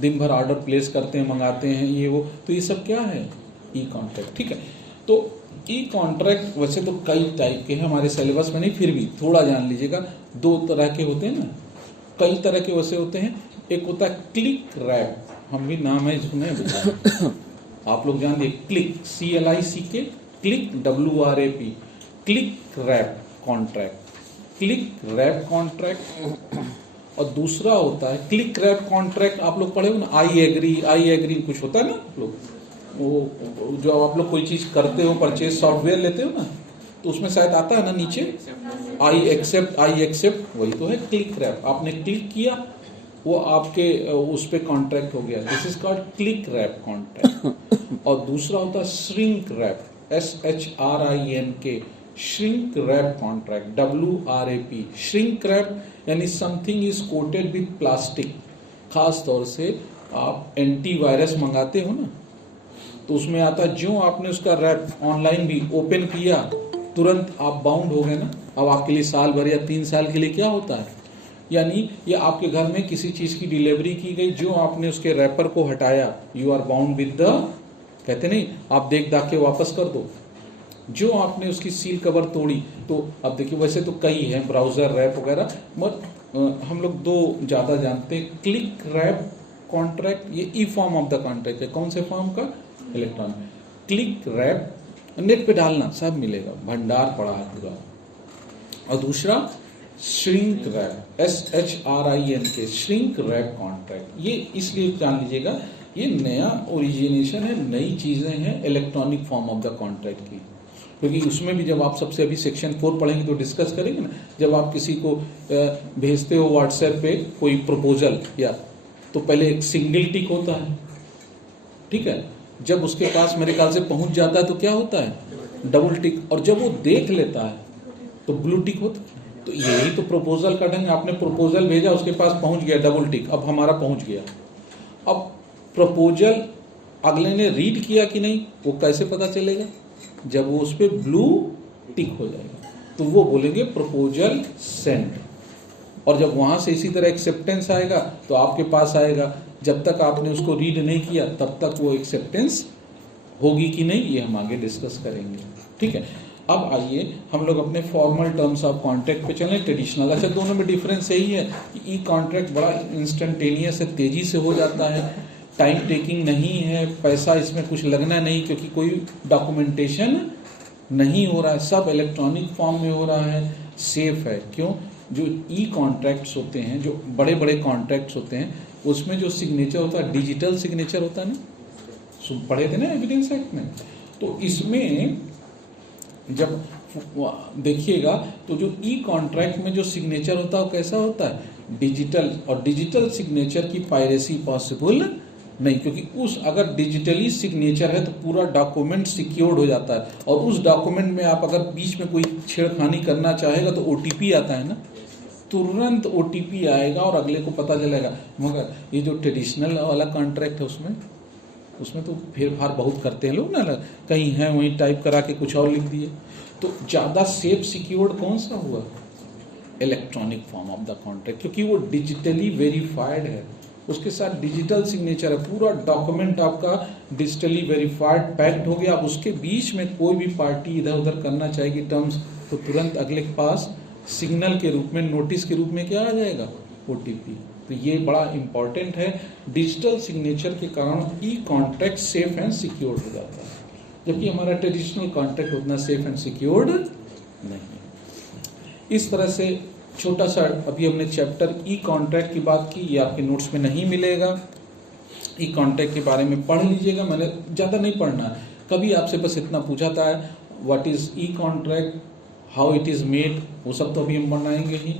दिन भर ऑर्डर प्लेस करते हैं, मंगाते हैं, ये वो, तो ये सब क्या है? ई कॉन्ट्रैक्ट। ठीक है, तो ई कॉन्ट्रैक्ट वैसे तो कई टाइप के हैं, हमारे सिलेबस में नहीं, फिर भी थोड़ा जान लीजिएगा। 2 तरह के होते हैं ना, कई तरह के वैसे होते हैं। एक होता है क्लिक रैप, हम भी नाम है सुने आप लोग जान दिए, click CLICK, click WRAP, click wrap contract, click wrap contract. और दूसरा होता है क्लिक रैप कॉन्ट्रैक्ट, आप लोग पढ़े हो ना, आई एग्री कुछ होता है ना, आप लोग वो जो आप लोग कोई चीज करते हो, परचेज सॉफ्टवेयर लेते हो ना, तो उसमें शायद आता है ना नीचे आई एक्सेप्ट, वही तो है क्लिक रैप। आपने क्लिक किया, वो आपके उस पे कॉन्ट्रैक्ट हो गया, this is called click wrap contract. और दूसरा होता है shrink wrap, SHRINK, shrink wrap contract, WRAP। Shrink wrap यानी something is coated with plastic. खास तौर से आप एंटीवायरस मंगाते हो ना, तो उसमें आता जो आपने उसका रैप ऑनलाइन भी ओपन किया, तुरंत आप बाउंड हो गए ना। अब आपके लिए साल भर या 3 साल के लिए क्या होता है, यानी ये आपके घर में किसी चीज की डिलीवरी की गई, जो आपने उसके रैपर को हटाया, you are bound with the, कहते नहीं आप देख दाख के वापस कर दो। जो आपने उसकी सील कवर तोड़ी, तो अब देखिए वैसे तो कई हैं, ब्राउजर रैप वगैरह, मगर हम लोग 2 ज्यादा जानते हैं। क्लिक रैप कॉन्ट्रैक्ट, ये ई फॉर्म ऑफ द कॉन्ट्रैक्ट है। कौन से फॉर्म का? इलेक्ट्रॉनिक। क्लिक रैप नेट पे डालना, सब मिलेगा, भंडार पड़ा है पूरा। और दूसरा shrink wrap, SHRINK, shrink wrap contract. ये इसलिए जान लीजिएगा, ये नया ओरिजिनेशन है, नई चीजें हैं electronic form of the contract की। क्योंकि उसमें भी जब आप सबसे अभी सेक्शन 4 पढ़ेंगे तो डिस्कस करेंगे ना, जब आप किसी को भेजते हो व्हाट्सएप पे कोई प्रपोजल, या तो पहले एक सिंगल टिक होता है, ठीक है, जब उसके पास मेरे ख्याल से पहुंच जाता है तो क्या होता है? डबल टिक, और जब वो देख लेता है तो ब्लू टिक होता है। तो यही तो प्रपोजल का ढंग, आपने प्रपोजल भेजा, उसके पास पहुंच गया, डबल टिक, अब हमारा पहुंच गया। अब प्रपोजल अगले ने रीड किया कि नहीं, वो कैसे पता चलेगा? जब वो उस पर ब्लू टिक हो जाएगा तो वो बोलेंगे प्रपोजल सेंड, और जब वहां से इसी तरह एक्सेप्टेंस आएगा तो आपके पास आएगा। जब तक आपने उसको रीड नहीं किया तब तक वो एक्सेप्टेंस होगी कि नहीं, ये हम आगे डिस्कस करेंगे। ठीक है, अब आइए हम लोग अपने फॉर्मल टर्म्स ऑफ कॉन्ट्रैक्ट पे चलें, ट्रेडिशनल। अच्छा, दोनों में डिफरेंस यही है कि ई कॉन्ट्रैक्ट बड़ा इंस्टेंटेनियस है, तेजी से हो जाता है, टाइम टेकिंग नहीं है, पैसा इसमें कुछ लगना नहीं, क्योंकि कोई डॉक्यूमेंटेशन नहीं हो रहा है, सब इलेक्ट्रॉनिक फॉर्म में हो रहा है, सेफ है। क्यों? जो ई कॉन्ट्रैक्ट्स होते हैं, जो बड़े बड़े कॉन्ट्रैक्ट्स होते हैं, उसमें जो सिग्नेचर होता है डिजिटल सिग्नेचर होता है ना, पढ़े थे ना एविडेंस एक्ट में। तो इसमें जब देखिएगा तो जो ई कॉन्ट्रैक्ट में जो सिग्नेचर होता है वो कैसा होता है? डिजिटल। और डिजिटल सिग्नेचर की पायरेसी पॉसिबल नहीं, क्योंकि उस अगर डिजिटली सिग्नेचर है तो पूरा डॉक्यूमेंट सिक्योर्ड हो जाता है, और उस डॉक्यूमेंट में आप अगर बीच में कोई छेड़खानी करना चाहेगा तो OTP आता है ना, तुरंत OTP आएगा और अगले को पता चलेगा। मगर ये जो ट्रेडिशनल वाला कॉन्ट्रैक्ट है उसमें तो फेर फार बहुत करते हैं लोग ना, कहीं है वहीं टाइप करा के कुछ और लिख दिए। तो ज़्यादा सेफ सिक्योर्ड कौन सा हुआ? Electronic form of the contract, क्योंकि वो डिजिटली वेरीफाइड है, उसके साथ डिजिटल सिग्नेचर है, पूरा डॉक्यूमेंट आपका डिजिटली वेरीफाइड पैक्ड हो गया। अब उसके बीच में कोई भी पार्टी इधर उधर करना चाहेगी टर्म्स, तो तुरंत अगले के पास सिग्नल के रूप में, नोटिस के रूप में क्या आ जाएगा? OTP। तो ये बड़ा इंपॉर्टेंट है, डिजिटल सिग्नेचर के कारण ई कॉन्ट्रैक्ट सेफ एंड सिक्योर्ड हो जाता है, जबकि हमारा ट्रेडिशनल कॉन्ट्रैक्ट उतना सेफ एंड सिक्योर्ड नहीं है। इस तरह से छोटा सा अभी हमने चैप्टर ई कॉन्ट्रैक्ट की बात की, ये आपके नोट्स में नहीं मिलेगा। ई कॉन्ट्रैक्ट के बारे में पढ़ लीजिएगा, मैंने ज़्यादा नहीं पढ़ना है। कभी आपसे बस इतना पूछा था, what is E contract, how it is made, वो सब तो अभी हम बनाएंगे ही।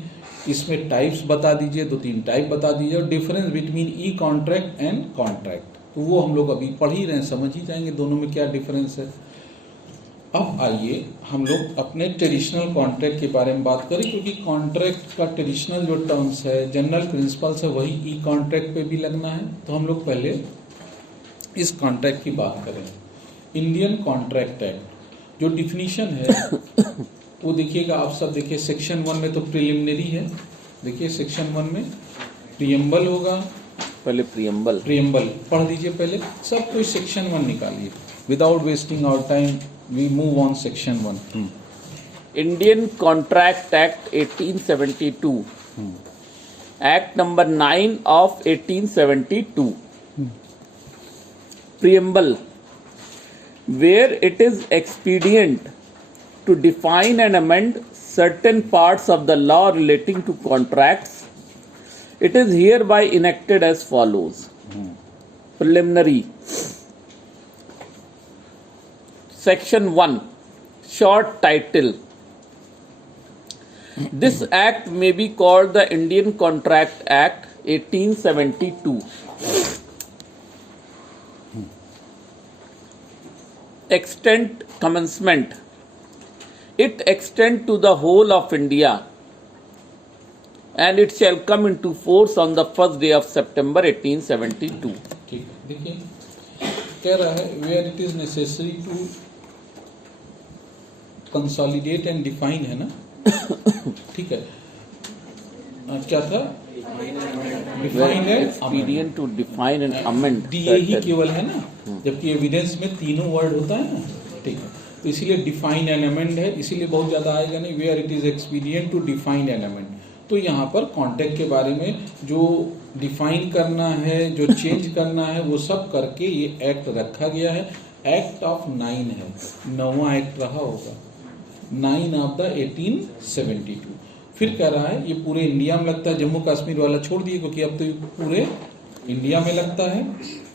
इसमें टाइप्स बता दीजिए, 2-3 टाइप बता दीजिए, और difference between E contract and contract, तो वो हम लोग अभी पढ़ ही रहे हैं, समझ ही जाएंगे दोनों में क्या डिफरेंस है। अब आइए हम लोग अपने ट्रेडिशनल कॉन्ट्रैक्ट के बारे में बात करें, क्योंकि कॉन्ट्रैक्ट का ट्रेडिशनल जो टर्म्स है, जनरल प्रिंसिपल्स है, वही ई कॉन्ट्रैक्ट पे भी लगना है। तो हम लोग पहले इस कॉन्ट्रैक्ट की बात करें। इंडियन कॉन्ट्रैक्ट एक्ट जो डिफिनीशन है वो देखिएगा आप सब, देखिए सेक्शन 1 में तो प्रिलिमिनरी है, देखिए सेक्शन 1 में प्रियम्बल होगा, पहले प्रियम्बल पढ़ दीजिए पहले, सब कोई सेक्शन 1 निकालिए। Without wasting our time we move on section 1। Indian contract act 1872, act number 9 of 1872, preamble, where it is expedient to define and amend certain parts of the law relating to contracts, it is hereby enacted as follows. Preliminary. Section 1, short title. This act may be called the Indian Contract Act 1872. Extent commencement. It extend to the whole of India, and it shall come into force on the first day of September 1872. ठीक है, देखिए कह रहा है where it is necessary to consolidate and define, है ना? ठीक है, क्या था? डिफाइन है, expedient to define and amend, DA ही केवल है ना, जबकि एविडेंस में तीनों वर्ड होता है ना, ठीक है, तो इसीलिए डिफाइन एंड अमेंड है, इसीलिए बहुत ज्यादा आएगा नहीं, where it is expedient to define and amend. तो यहाँ पर कॉन्ट्रैक्ट के बारे में जो डिफाइन करना है, जो चेंज करना है, वो सब करके ये एक्ट रखा गया है। एक्ट ऑफ 9 है, 9वां एक्ट रहा होगा, 9 ऑफ द 1872। फिर कह रहा है ये पूरे इंडिया में लगता है, जम्मू कश्मीर वाला छोड़ दिए क्योंकि अब तो पूरे इंडिया में लगता है,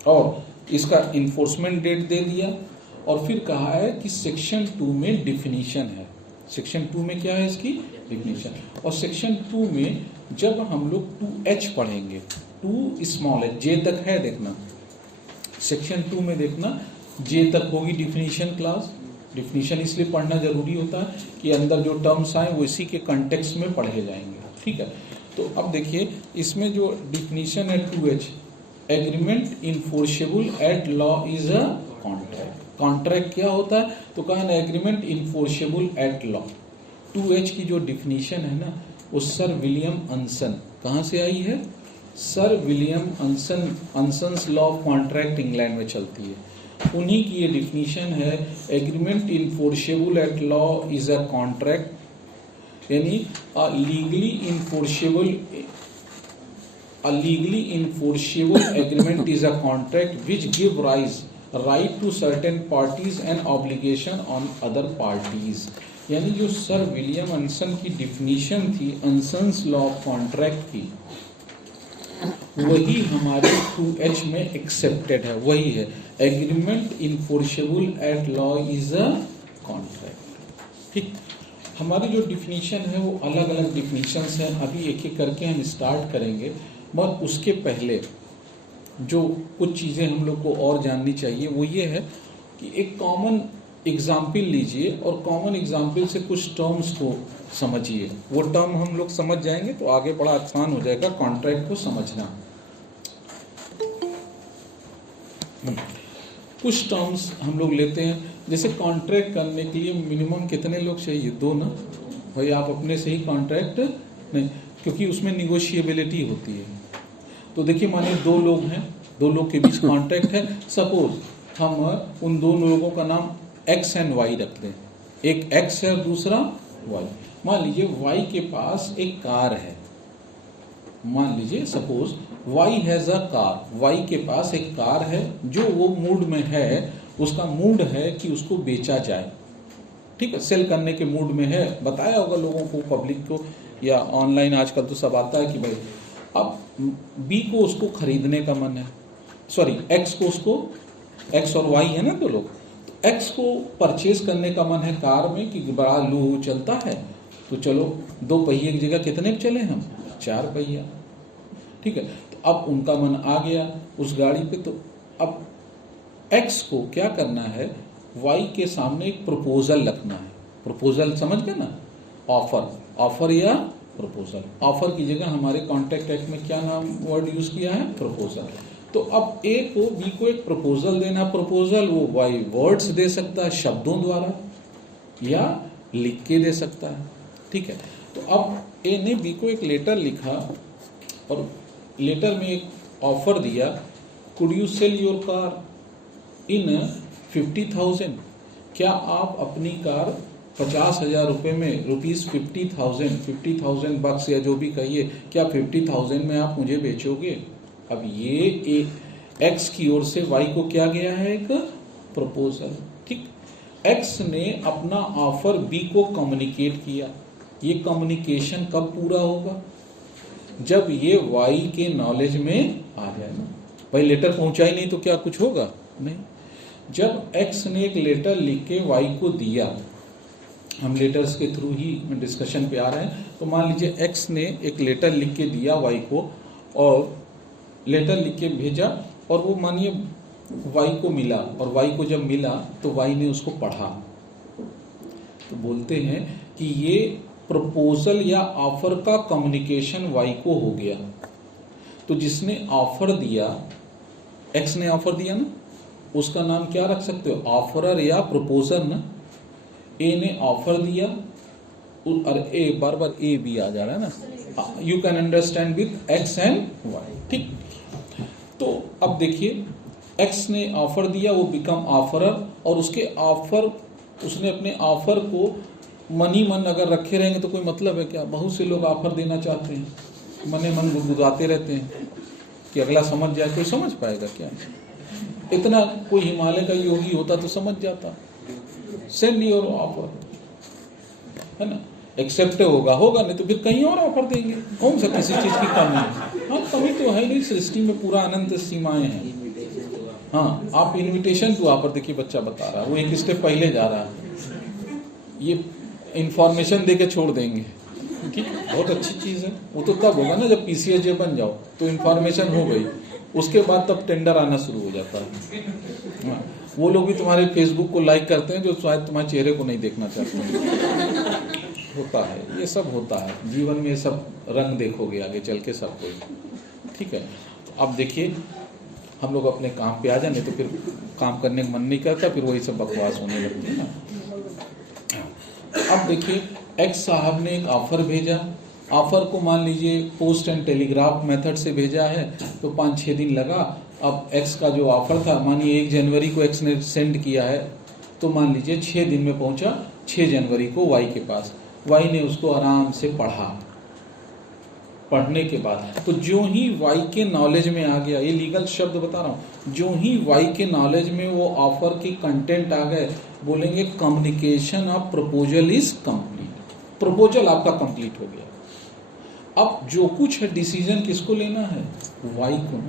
और इसका इन्फोर्समेंट डेट दे दिया। और फिर कहा है कि सेक्शन 2 में डिफिनीशन है, सेक्शन 2 में क्या है इसकी डिफिनीशन, और सेक्शन 2 में जब हम लोग 2H पढ़ेंगे, 2 स्मॉल है, जे तक है, देखना सेक्शन 2 में देखना जे तक होगी डिफिनीशन क्लास। डिफिनीशन इसलिए पढ़ना जरूरी होता है कि अंदर जो टर्म्स आए वो इसी के कंटेक्स्ट में पढ़े जाएंगे, ठीक है। तो अब देखिए इसमें जो डिफिनीशन है 2H, agreement enforceable at law is a contract. Contract क्या होता है? तो कहा ना agreement enforceable at law. 2H की जो डिफिनीशन है ना वो सर विलियम अंसन, कहाँ से आई है? Sir William Anson, Anson's law of contract England में चलती है, उन्हीं की ये डिफिनीशन है। Agreement enforceable at law is a contract, यानी a legally enforceable agreement is a contract which give right to certain parties and obligation on other parties। यानी जो सर विलियम अंसन की डिफिनीशन थी अंसन्स लॉ ऑफ कॉन्ट्रैक्ट की, वही हमारे 2H में accepted है, वही है agreement enforceable at law is a contract. ठीक, हमारी जो डिफिनीशन है वो अलग अलग डिफिनीशंस हैं, अभी एक एक करके हम स्टार्ट करेंगे, मगर उसके पहले जो कुछ चीज़ें हम लोग को और जाननी चाहिए वो ये है कि एक कॉमन एग्जाम्पल लीजिए और कॉमन एग्जाम्पल से कुछ टर्म्स को समझिए। वो टर्म हम लोग समझ जाएंगे तो आगे बड़ा आसान हो जाएगा कॉन्ट्रैक्ट को समझना। कुछ टर्म्स हम लोग लेते हैं, जैसे कॉन्ट्रैक्ट करने के लिए मिनिमम कितने लोग चाहिए? 2 ना भाई, आप अपने से ही कॉन्ट्रैक्ट नहीं, क्योंकि उसमें निगोशिएबिलिटी होती है। तो देखिए मानिए 2 लोग हैं, 2 लोग के बीच कॉन्ट्रैक्ट है, सपोज हम उन 2 लोगों का नाम X एंड Y रख दें, एक X है और दूसरा Y। मान लीजिए Y के पास एक कार है, मान लीजिए suppose Y has a car, Y के पास एक कार है जो वो मूड में है, उसका मूड है कि उसको बेचा जाए, ठीक है, सेल करने के मूड में है। बताया होगा लोगों को, पब्लिक को, या ऑनलाइन आजकल तो सब आता है कि भाई अब B को उसको खरीदने का मन है, सॉरी X को, उसको X और Y है ना 2 लोग, तो X को परचेज करने का मन है कार में कि बड़ा लू चलता है, तो चलो 2 पहिए की जगह कितने चले हम? 4 पहिया, ठीक है। तो अब उनका मन आ गया उस गाड़ी पे, तो अब X को क्या करना है? वाई के सामने एक प्रपोजल रखना है। प्रपोजल समझ गए ना, ऑफर या प्रपोजल। ऑफर की जगह हमारे कॉन्ट्रैक्ट एक्ट में क्या नाम वर्ड यूज किया है, प्रपोजल। तो अब ए को बी को एक प्रपोजल देना। प्रपोजल वो वाई वर्ड्स दे सकता है शब्दों द्वारा या लिख के दे सकता है, ठीक है। तो अब ए ने बी को एक लेटर लिखा और लेटर में एक ऑफर दिया, could you sell your car in 50,000, क्या आप अपनी कार 50,000 रुपये में ₹50,000 बक्स या जो भी कहिए, क्या 50,000 में आप मुझे बेचोगे। अब ये एक एक्स की ओर से वाई को क्या गया है, एक प्रपोजल, ठीक। एक्स ने अपना ऑफर बी को कम्युनिकेट किया। ये कम्युनिकेशन कब पूरा होगा, जब ये वाई के नॉलेज में आ जाए ना। भाई लेटर पहुंचा ही नहीं तो क्या कुछ होगा, नहीं। जब एक्स ने एक लेटर लिख के वाई को दिया, हम लेटर्स के थ्रू ही डिस्कशन पे आ रहे हैं, तो मान लीजिए एक्स ने एक लेटर लिख के दिया वाई को, और लेटर लिख के भेजा, और वो मानिए वाई को मिला, और वाई को जब मिला तो वाई ने उसको पढ़ा। तो बोलते हैं कि ये प्रपोजल या ऑफर का कम्युनिकेशन वाई को हो गया। तो जिसने ऑफर दिया, एक्स ने ऑफर दिया ना, उसका नाम क्या रख सकते हो, ऑफरर या प्रपोजर ना। ए ने ऑफर दिया, और ए बार बार ए भी आ जा रहा है ना, you can understand with X and Y, ठीक। तो अब देखिए एक्स ने ऑफर दिया, वो बिकम ऑफरर, और उसके ऑफर, उसने अपने ऑफर को मनी मन अगर रखे रहेंगे तो कोई मतलब है क्या। बहुत से लोग ऑफर देना चाहते हैं, मने मन गुदगुदाते रहते हैं कि अगला समझ जाए। कोई समझ पाएगा क्या, इतना कोई हिमालय का योगी होता तो समझ जाता। सेंड योर ऑफर, है ना, एक्सेप्ट होगा नहीं तो फिर कहीं और ऑफर देंगे। कौन सा किसी चीज की कमी है, हाँ कमी तो है नहीं, सृष्टि में पूरा अनंत सीमाएं हैं। हाँ, आप इनविटेशन टू ऑफर देखिए, बच्चा बता रहा है, वो एक स्टेप पहले जा रहा है, ये इंफॉर्मेशन दे के छोड़ देंगे, ठीक। बहुत अच्छी चीज है। वो तो तब होगा ना जब पीसीएजे बन जाओ, तो इंफॉर्मेशन हो गई, उसके बाद तब टेंडर आना शुरू हो जाता है। हाँ, वो लोग भी तुम्हारे फेसबुक को लाइक करते हैं जो शायद तुम्हारे चेहरे को नहीं देखना चाहते हैं। होता है, ये सब होता है जीवन में, ये सब रंग देखोगे आगे चल के सब कोई, ठीक है। तो अब देखिए हम लोग अपने काम पे आ जाए, तो फिर काम करने का मन नहीं करता, फिर वही सब बकवास होने लगती है ना। अब देखिए एक्स साहब ने एक ऑफर भेजा, ऑफर को मान लीजिए पोस्ट एंड टेलीग्राफ मेथड से भेजा है, तो 5-6 दिन लगा। अब एक्स का जो ऑफर था, मानिए 1 जनवरी को एक्स ने सेंड किया है, तो मान लीजिए 6 दिन में पहुंचा 6 जनवरी को वाई के पास। वाई ने उसको आराम से पढ़ा। पढ़ने के बाद तो जो ही वाई के नॉलेज में आ गया, ये लीगल शब्द बता रहा हूँ, जो ही वाई के नॉलेज में वो ऑफर की कंटेंट आ गए, बोलेंगे communication of proposal is complete. Proposal आपका कंप्लीट हो गया। अब जो कुछ है डिसीजन किसको लेना है, वाई को।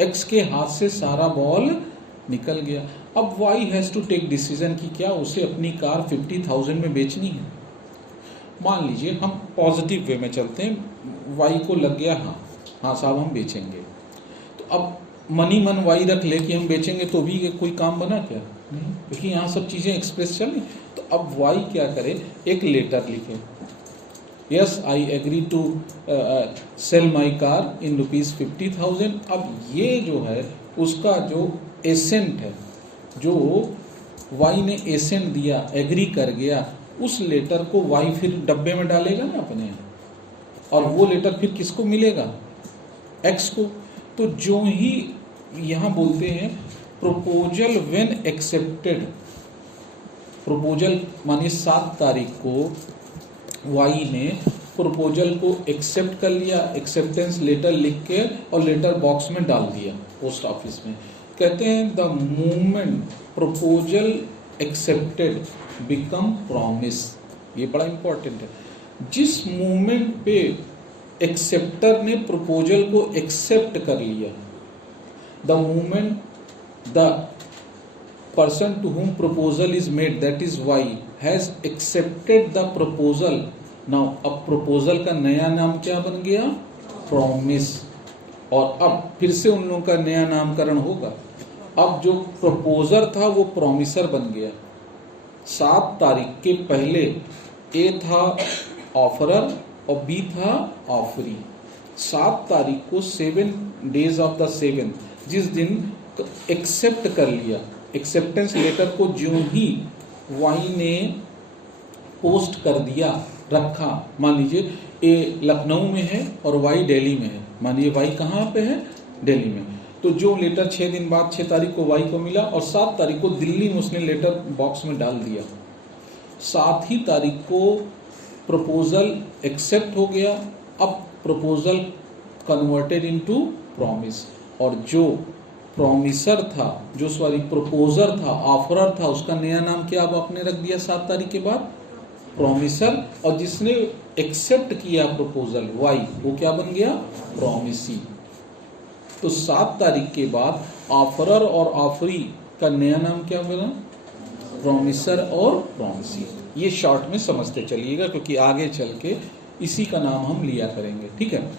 एक्स के हाथ से सारा बॉल निकल गया। अब Y has to take decision कि क्या उसे अपनी कार 50,000 में बेचनी है। मान लीजिए हम पॉजिटिव वे में चलते हैं, वाई को लग गया हाँ साहब हम बेचेंगे। तो अब मनी मन वाई रख ले कि हम बेचेंगे, तो भी कोई काम बना क्या, नहीं, क्योंकि यहाँ सब चीज़ें एक्सप्रेस चल रही। तो अब वाई क्या करे, एक लेटर लिखे, yes I agree to sell my car in ₹50,000। अब ये जो है उसका जो एसेंट है, जो वाई ने एसेंट दिया, एग्री कर गया, उस लेटर को वाई फिर डब्बे में डालेगा ना अपने, और वो लेटर फिर किसको मिलेगा, एक्स को। तो जो ही यहाँ बोलते हैं प्रपोजल व्हेन एक्सेप्टेड, प्रपोजल मानिए 7 तारीख को वाई ने प्रपोजल को एक्सेप्ट कर लिया, एक्सेप्टेंस लेटर लिख के और लेटर बॉक्स में डाल दिया पोस्ट ऑफिस में। कहते हैं the moment proposal accepted become promise. ये बड़ा इंपॉर्टेंट है। जिस मोमेंट पे एक्सेप्टर ने प्रपोजल को एक्सेप्ट कर लिया, the moment the person to whom proposal is made, that is Y, has accepted the proposal. Now अब प्रपोजल का नया नाम क्या बन गया, प्रॉमिस। और अब फिर से उन लोगों का नया नामकरण होगा। अब जो प्रपोजर था वो प्रोमिसर बन गया। 7 तारीख के पहले ए था ऑफरर और बी था ऑफरी। 7 तारीख को 7 days ऑफ द 7, जिस दिन एक्सेप्ट कर लिया, एक्सेप्टेंस लेटर को जो ही वाई ने पोस्ट कर दिया, रखा, मान लीजिए ए लखनऊ में है और वाई दिल्ली में है, मान लीजिए वाई कहाँ पे है, दिल्ली में, तो जो लेटर 6 दिन बाद 6 तारीख को वाई को मिला और 7 तारीख को दिल्ली में उसने लेटर बॉक्स में डाल दिया। 7 ही तारीख को प्रपोजल एक्सेप्ट हो गया। अब प्रपोजल कन्वर्टेड इनटू प्रॉमिस, और जो प्रॉमिसर था, जो सॉरी प्रपोजर था, ऑफरर था, उसका नया नाम क्या अब आपने रख दिया 7 तारीख के बाद, प्रॉमिसर, और जिसने एक्सेप्ट किया प्रपोजल वाई, वो क्या बन गया, प्रॉमिसी। तो 7 तारीख के बाद ऑफरर और ऑफरी का नया नाम क्या बना, प्रॉमिसर और प्रॉमिसी। ये शॉर्ट में समझते चलिएगा क्योंकि आगे चल के इसी का नाम हम लिया करेंगे, ठीक है।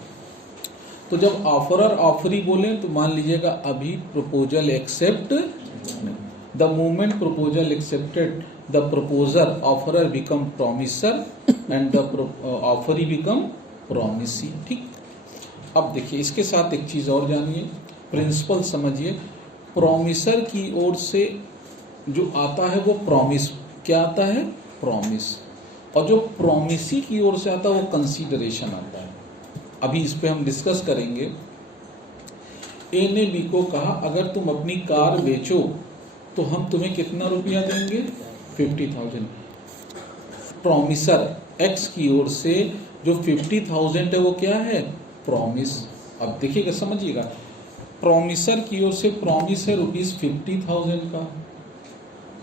तो जब ऑफरर ऑफरी बोले तो मान लीजिएगा अभी proposal accept, the moment proposal accepted the proposer offeror become promisor and the offeree become promisee, ठीक। अब देखिए इसके साथ एक चीज और जानिए, प्रिंसिपल समझिए। प्रॉमिसर की ओर से जो आता है वो प्रॉमिस, क्या आता है, प्रॉमिस, और जो प्रॉमिसी की ओर से आता है वो कंसीडरेशन आता है। अभी इस पे हम डिस्कस करेंगे। ए ने बी को कहा अगर तुम अपनी कार बेचो तो हम तुम्हें कितना रुपया देंगे, 50,000। प्रॉमिसर एक्स की ओर से जो 50,000 है वो क्या है, प्रॉमिस। अब देखिएगा समझिएगा, प्रॉमिसर की ओर से प्रॉमिस है ₹50,000 का,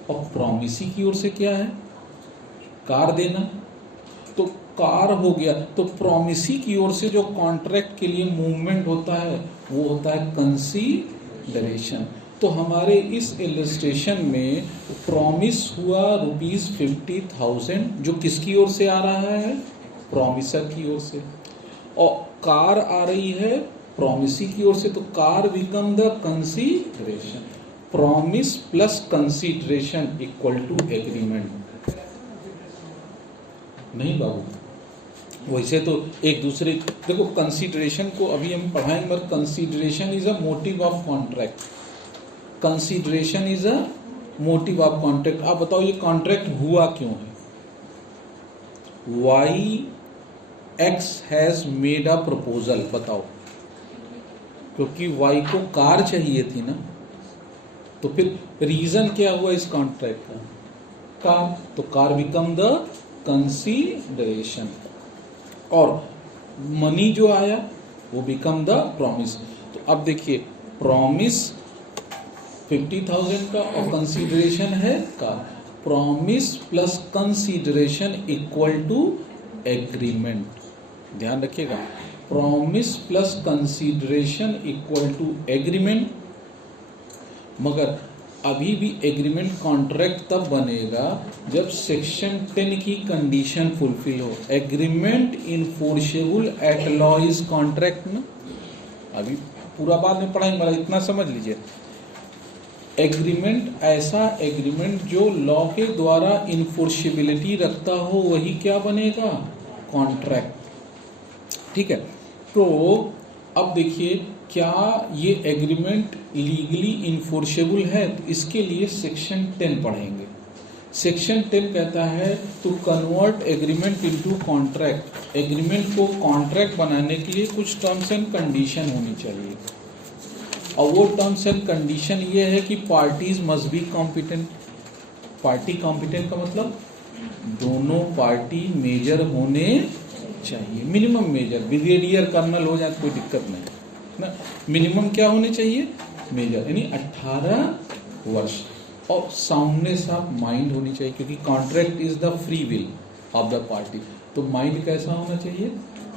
और प्रॉमिसी की ओर से क्या है, कार देना। तो कार हो गया, तो प्रॉमिसी की ओर से जो कॉन्ट्रैक्ट के लिए मूवमेंट होता है वो होता है कंसीडरेशन। तो हमारे इस इलस्ट्रेशन में प्रॉमिस हुआ ₹50,000, जो किसकी ओर से आ रहा है, प्रॉमिसर की ओर से, और कार आ रही है प्रॉमिसी की ओर से, तो car become the consideration. Promise plus consideration equal to agreement. नहीं बाबू, वैसे तो एक दूसरे, देखो कंसीडरेशन को अभी हम पढ़ाएंगे, मगर consideration is a motive of contract, consideration is a motive of contract. आप बताओ ये कॉन्ट्रैक्ट हुआ क्यों है, Y X has made a proposal, बताओ, क्योंकि वाई को कार चाहिए थी ना, तो फिर रीजन क्या हुआ इस कॉन्ट्रैक्ट का, कार, तो कार बिकम द कंसीडरेशन, और मनी जो आया वो बिकम द प्रॉमिस। तो अब देखिए प्रॉमिस 50,000 का और कंसीडरेशन है car, promise plus consideration equal to agreement. ध्यान रखिएगा, promise plus consideration equal to agreement. मगर अभी भी एग्रीमेंट कॉन्ट्रैक्ट तब बनेगा जब सेक्शन 10 की कंडीशन फुलफिल हो। Agreement enforceable at law is contract ना, अभी पूरा बाद में पढ़ाएंगे, मतलब इतना समझ लीजिए। एग्रीमेंट ऐसा एग्रीमेंट जो लॉ के द्वारा इनफोर्सेबिलिटी रखता हो वही क्या बनेगा, कॉन्ट्रैक्ट, ठीक है। तो अब देखिए क्या ये एग्रीमेंट लीगली इन्फोर्सेबल है, तो इसके लिए सेक्शन 10 पढ़ेंगे। सेक्शन 10 कहता है to convert agreement into contract. Agreement को कॉन्ट्रैक्ट बनाने के लिए कुछ टर्म्स एंड कंडीशन होनी चाहिए, और वो टर्म्स एंड कंडीशन ये है कि parties must be competent. Party competent का मतलब दोनों पार्टी मेजर होने चाहिए, मिनिमम मेजर, ब्रिगेडियर कर्नल हो जाए कोई दिक्कत नहीं ना, मिनिमम क्या होने चाहिए, मेजर, यानी 18 वर्ष, और साउंडनेस ऑफ माइंड होनी चाहिए, क्योंकि contract is the free will of the party. तो माइंड कैसा होना चाहिए,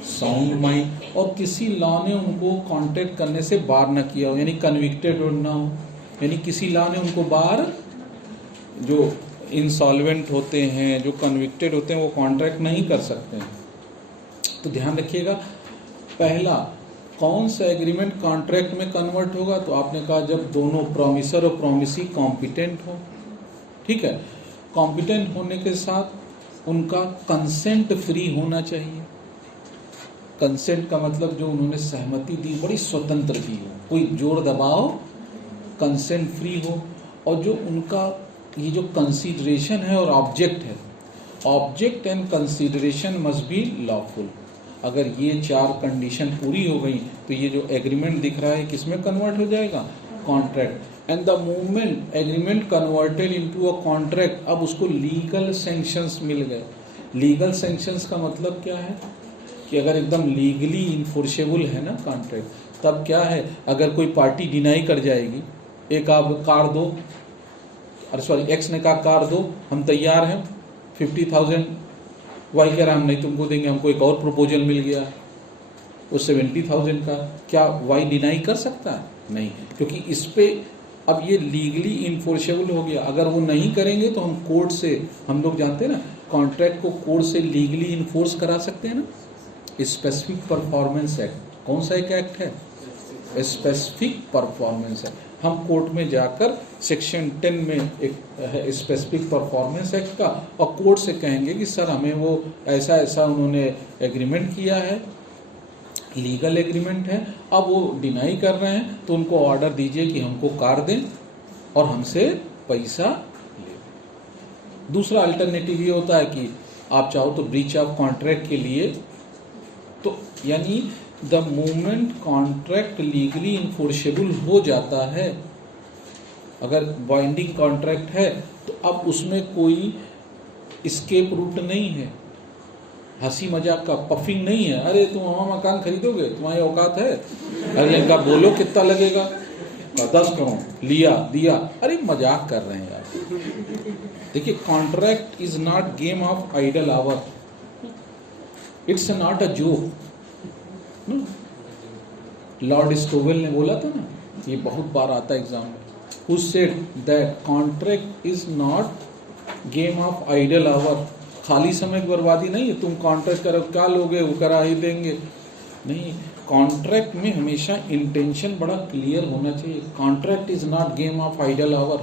साउंड माइंड, और किसी लॉ ने उनको कॉन्ट्रैक्ट करने से बार न किया हो, यानी कन्विक्टेड ना हो, यानी किसी लॉ ने उनको बार, जो इंसॉल्वेंट होते हैं, जो कन्विक्टेड होते हैं, वो कॉन्ट्रैक्ट नहीं कर सकते हैं। तो ध्यान रखिएगा, पहला कौन सा एग्रीमेंट कॉन्ट्रैक्ट में कन्वर्ट होगा? तो आपने कहा जब दोनों प्रॉमिसर और प्रॉमिसी कॉम्पिटेंट हो। ठीक है, कॉम्पिटेंट होने के साथ उनका कंसेंट फ्री होना चाहिए। कंसेंट का मतलब जो उन्होंने सहमति दी बड़ी स्वतंत्र की हो, कोई जोर दबाव, कंसेंट फ्री हो, और जो उनका ये जो कंसीडरेशन है और ऑब्जेक्ट है, object and consideration must be lawful. अगर ये 4 कंडीशन पूरी हो गई तो ये जो एग्रीमेंट दिख रहा है किसमें कन्वर्ट हो जाएगा? Contract. And the movement agreement converted into a contract, अब उसको लीगल सैंक्शंस मिल गए। लीगल सैंक्शंस का मतलब क्या है कि अगर एकदम लीगली इन्फोर्सेबल है ना कॉन्ट्रैक्ट, तब क्या है, अगर कोई पार्टी डिनाई कर जाएगी, एक आप कार दो, अरे सॉरी एक्स ने कहा कार दो, हम तैयार हैं, 50,000, वाई कह रहा हम नहीं तुमको देंगे, हमको एक और प्रपोजल मिल गया वो 70,000 का, क्या वाई डिनाई कर सकता है? नहीं, क्योंकि इस पे अब ये लीगली इन्फोर्सेबल हो गया। अगर वो नहीं करेंगे तो हम कोर्ट से, हम लोग जानते हैं ना कॉन्ट्रैक्ट को कोर्ट से लीगली इन्फोर्स करा सकते हैं ना, स्पेसिफिक परफॉर्मेंस एक्ट। कौन सा एक एक्ट है? Specific performance act. हम कोर्ट में जाकर सेक्शन 10 में एक है स्पेसिफिक परफॉर्मेंस एक्ट का, और कोर्ट से कहेंगे कि सर हमें वो ऐसा ऐसा उन्होंने एग्रीमेंट किया है, लीगल एग्रीमेंट है, अब वो डिनाई कर रहे हैं तो उनको ऑर्डर दीजिए कि हमको कार दें और हमसे पैसा ले। दूसरा अल्टरनेटिव ये होता है कि आप चाहो तो ब्रीच ऑफ कॉन्ट्रैक्ट के लिए, तो यानी the moment contract legally enforceable हो जाता है, अगर बाइंडिंग कॉन्ट्रैक्ट है तो अब उसमें कोई एस्केप रूट नहीं है, हंसी मजाक का पफिंग नहीं है। अरे तुम हमारा मकान खरीदोगे, तुम्हारी औकात है? अगले का बोलो कितना लगेगा, 10 करोड़, लिया दिया, अरे मजाक कर रहे हैं यार। देखिए contract is not game of idle hour, it's not a joke. Lord Stowell ने बोला था ना, ये बहुत बार आता है एग्जाम में, who said that contract is not game of idle hour। खाली समय की बर्बादी नहीं है, तुम कॉन्ट्रैक्ट करो, क्या लोगे, वो करा ही देंगे, नहीं। कॉन्ट्रैक्ट में हमेशा इंटेंशन बड़ा क्लियर होना चाहिए। Contract is not game of idle hour,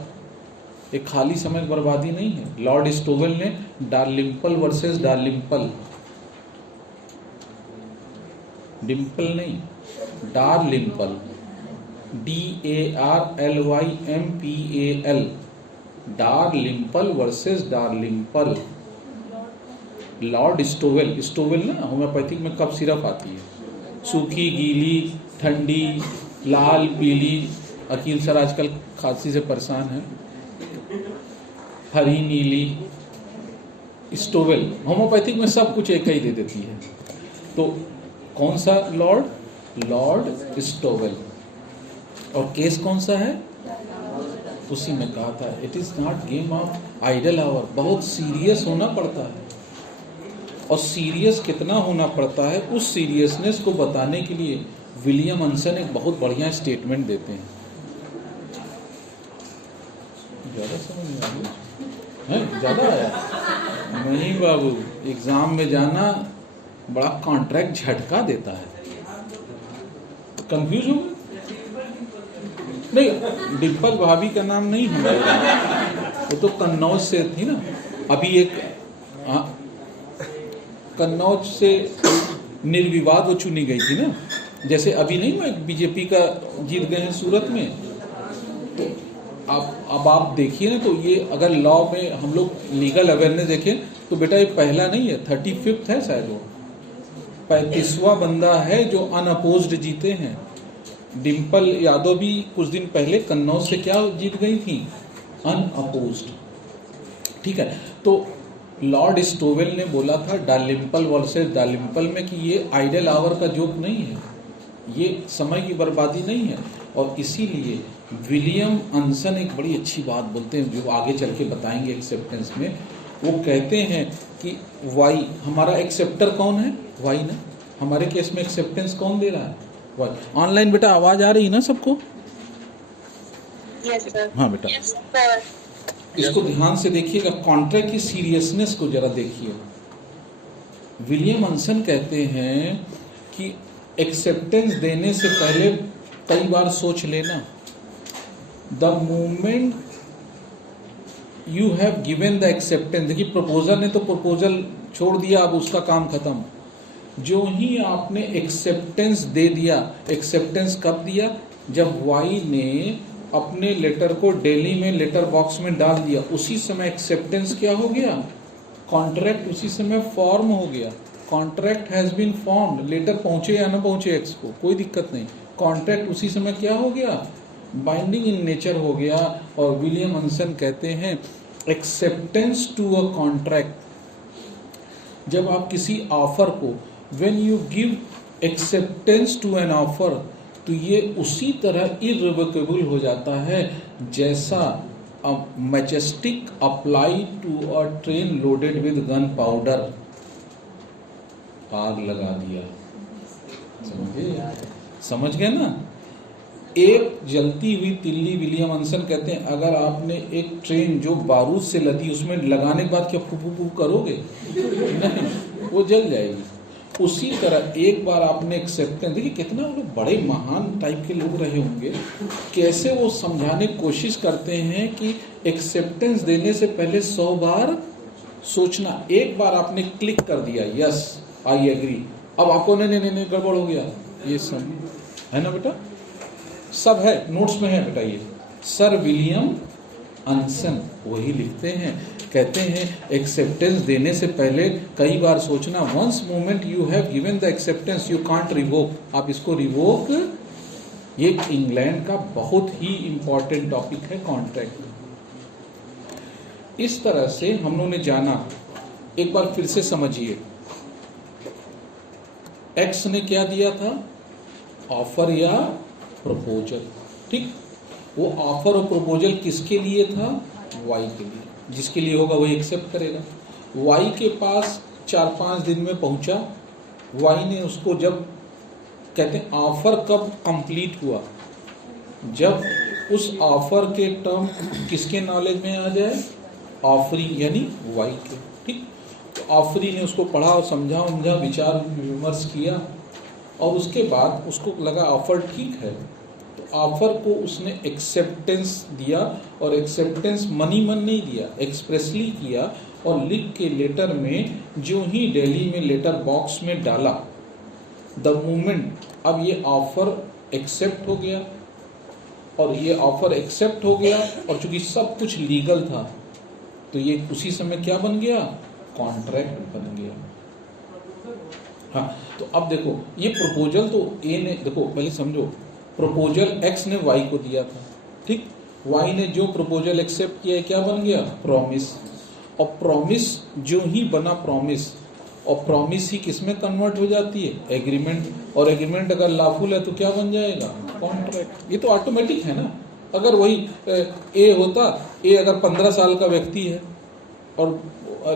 एक खाली समय की बर्बादी नहीं है। लॉर्ड स्टोवेल ने डार्लिंपल वर्सेस डार्लिंपल, डिम्पल नहीं, Dalrymple, DARLYMPAL, Dalrymple versus Dalrymple. Lord Stowell, Stowell ना होम्योपैथिक में कफ सिरप आती है, सूखी, गीली, ठंडी, लाल, पीली, अकील सर आजकल खांसी से परेशान है, हरी, नीली, स्टोवेल। होम्योपैथिक में सब कुछ एक ही दे देती है। तो कौन सा लॉर्ड? Lord Stowell. और केस कौन सा है? उसी में कहा था it is not game of idle hour. बहुत सीरियस होना पड़ता है, और सीरियस कितना होना पड़ता है उस सीरियसनेस को बताने के लिए विलियम अंसन एक बहुत बढ़िया स्टेटमेंट देते हैं। ज़्यादा समझ नहीं आ रही है? ज़्यादा आया नहीं बाबू, एग्जाम में जाना बड़ा कॉन्ट्रैक्ट झटका देता है, कंफ्यूज हो गए? नहीं, डिम्पल भाभी का नाम नहीं है, वो तो कन्नौज से थी ना। अभी एक कन्नौज से निर्विवाद वो चुनी गई थी ना, जैसे अभी नहीं हुआ बीजेपी का जीत गए हैं सूरत में। तो अब आप देखिए ना, तो ये अगर लॉ में हम लोग लीगल अवेयरनेस देखें तो बेटा ये पहला नहीं है, 35वां है शायद, वो 35वां बंदा है जो अनअपोज्ड जीते हैं। डिम्पल यादव भी कुछ दिन पहले कन्नौज से क्या जीत गई थी? अनअपोज्ड। ठीक है, तो लॉर्ड स्टोवेल ने बोला था डार्लिंपल वर्सेस डार्लिंपल में कि ये आइडल आवर का जोक नहीं है, ये समय की बर्बादी नहीं है। और इसीलिए विलियम अंसन एक बड़ी अच्छी बात बोलते हैं जो आगे चल के बताएंगे एक्सेप्टेंस में। वो कहते हैं कि वाई, हमारा एक्सेप्टर कौन है? वाई ना। हमारे केस में एक्सेप्टेंस कौन दे रहा है? वाई। ऑनलाइन बेटा आवाज आ रही है ना सबको? Yes sir. हाँ बेटा, यस सर। इसको ध्यान से देखिएगा, कॉन्ट्रैक्ट की सीरियसनेस को जरा देखिए। विलियम अंसन कहते हैं कि एक्सेप्टेंस देने से पहले कई बार सोच लेना। The moment you have given the acceptance, देखिए प्रपोजल ने तो प्रपोजल छोड़ दिया, अब उसका काम खत्म। जो ही आपने एक्सेप्टेंस दे दिया, एक्सेप्टेंस कब दिया? जब वाई ने अपने लेटर को दिल्ली में लेटर बॉक्स में डाल दिया, उसी समय एक्सेप्टेंस क्या हो गया? कॉन्ट्रैक्ट उसी समय फॉर्म हो गया। Contract has been formed, letter पहुंचे या ना पहुंचे एक्स को कोई दिक्कत नहीं, कॉन्ट्रैक्ट उसी समय क्या हो गया? बाइंडिंग इन नेचर हो गया। और विलियम हंसन कहते हैं एक्सेप्टेंस टू अ कॉन्ट्रैक्ट, जब आप किसी ऑफर को, when you give acceptance to an offer, तो ये उसी तरह इर्रिवोकेबल हो जाता है जैसा majestic apply to a train loaded with gunpowder, आग लगा दिया। समझ गए ना? एक जलती हुई तिल्ली, विलियम हंसन कहते हैं अगर आपने एक ट्रेन जो बारूद से लदी उसमें लगाने के बाद क्या फू फू करोगे? नहीं, वो जल जाएगी। उसी तरह एक बार आपने एक्सेप्टेंस, देखिए कितना वो बड़े महान टाइप के लोग रहे होंगे, कैसे वो समझाने की कोशिश करते हैं कि एक्सेप्टेंस देने से पहले 100 बार सोचना। एक बार आपने क्लिक कर दिया यस आई एग्री, अब आपको नहीं गड़बड़ हो गया, ये सब है ना बेटा, सब है नोट्स में है बेटा। ये सर विलियम हंसन वही लिखते हैं, कहते हैं एक्सेप्टेंस देने से पहले कई बार सोचना। Once moment you have given the acceptance you can't revoke, आप इसको रिवोक, ये इंग्लैंड का बहुत ही इंपॉर्टेंट टॉपिक है कॉन्ट्रैक्ट। इस तरह से हम लोगों ने जाना, एक बार फिर से समझिए, एक्स ने क्या दिया था? ऑफर या प्रपोजल, ठीक। वो ऑफर और प्रपोजल किसके लिए था? वाई के लिए, जिसके लिए होगा वही एक्सेप्ट करेगा। वाई के पास 4-5 दिन में पहुंचा, वाई ने उसको, जब कहते हैं ऑफर कब कंप्लीट हुआ? जब उस ऑफर के टर्म किसके नॉलेज में आ जाए? ऑफरी यानी वाई के, ठीक। तो ऑफरी ने उसको पढ़ा और समझा, विचार विमर्श किया और उसके बाद उसको लगा ऑफर ठीक है, तो ऑफर को उसने एक्सेप्टेंस दिया। और एक्सेप्टेंस मनी मन नहीं दिया, एक्सप्रेसली किया और लिख के लेटर में जो ही दिल्ली में लेटर बॉक्स में डाला, द मोमेंट अब ये ऑफर एक्सेप्ट हो गया, और ये ऑफर एक्सेप्ट हो गया और चूंकि सब कुछ लीगल था तो ये उसी समय क्या बन गया? कॉन्ट्रैक्ट बन गया। हाँ, तो अब देखो ये प्रपोजल तो ए ने, देखो पहले समझो, प्रपोजल एक्स ने वाई को दिया था, ठीक। वाई ने जो प्रपोजल एक्सेप्ट किया क्या बन गया? प्रॉमिस। और प्रॉमिस जो ही बना प्रॉमिस, और प्रॉमिस ही किस में कन्वर्ट हो जाती है? एग्रीमेंट। और एग्रीमेंट अगर लॉफुल है तो क्या बन जाएगा? कॉन्ट्रैक्ट। ये तो ऑटोमेटिक है ना। अगर वही ए होता, ए अगर 15 साल का व्यक्ति है और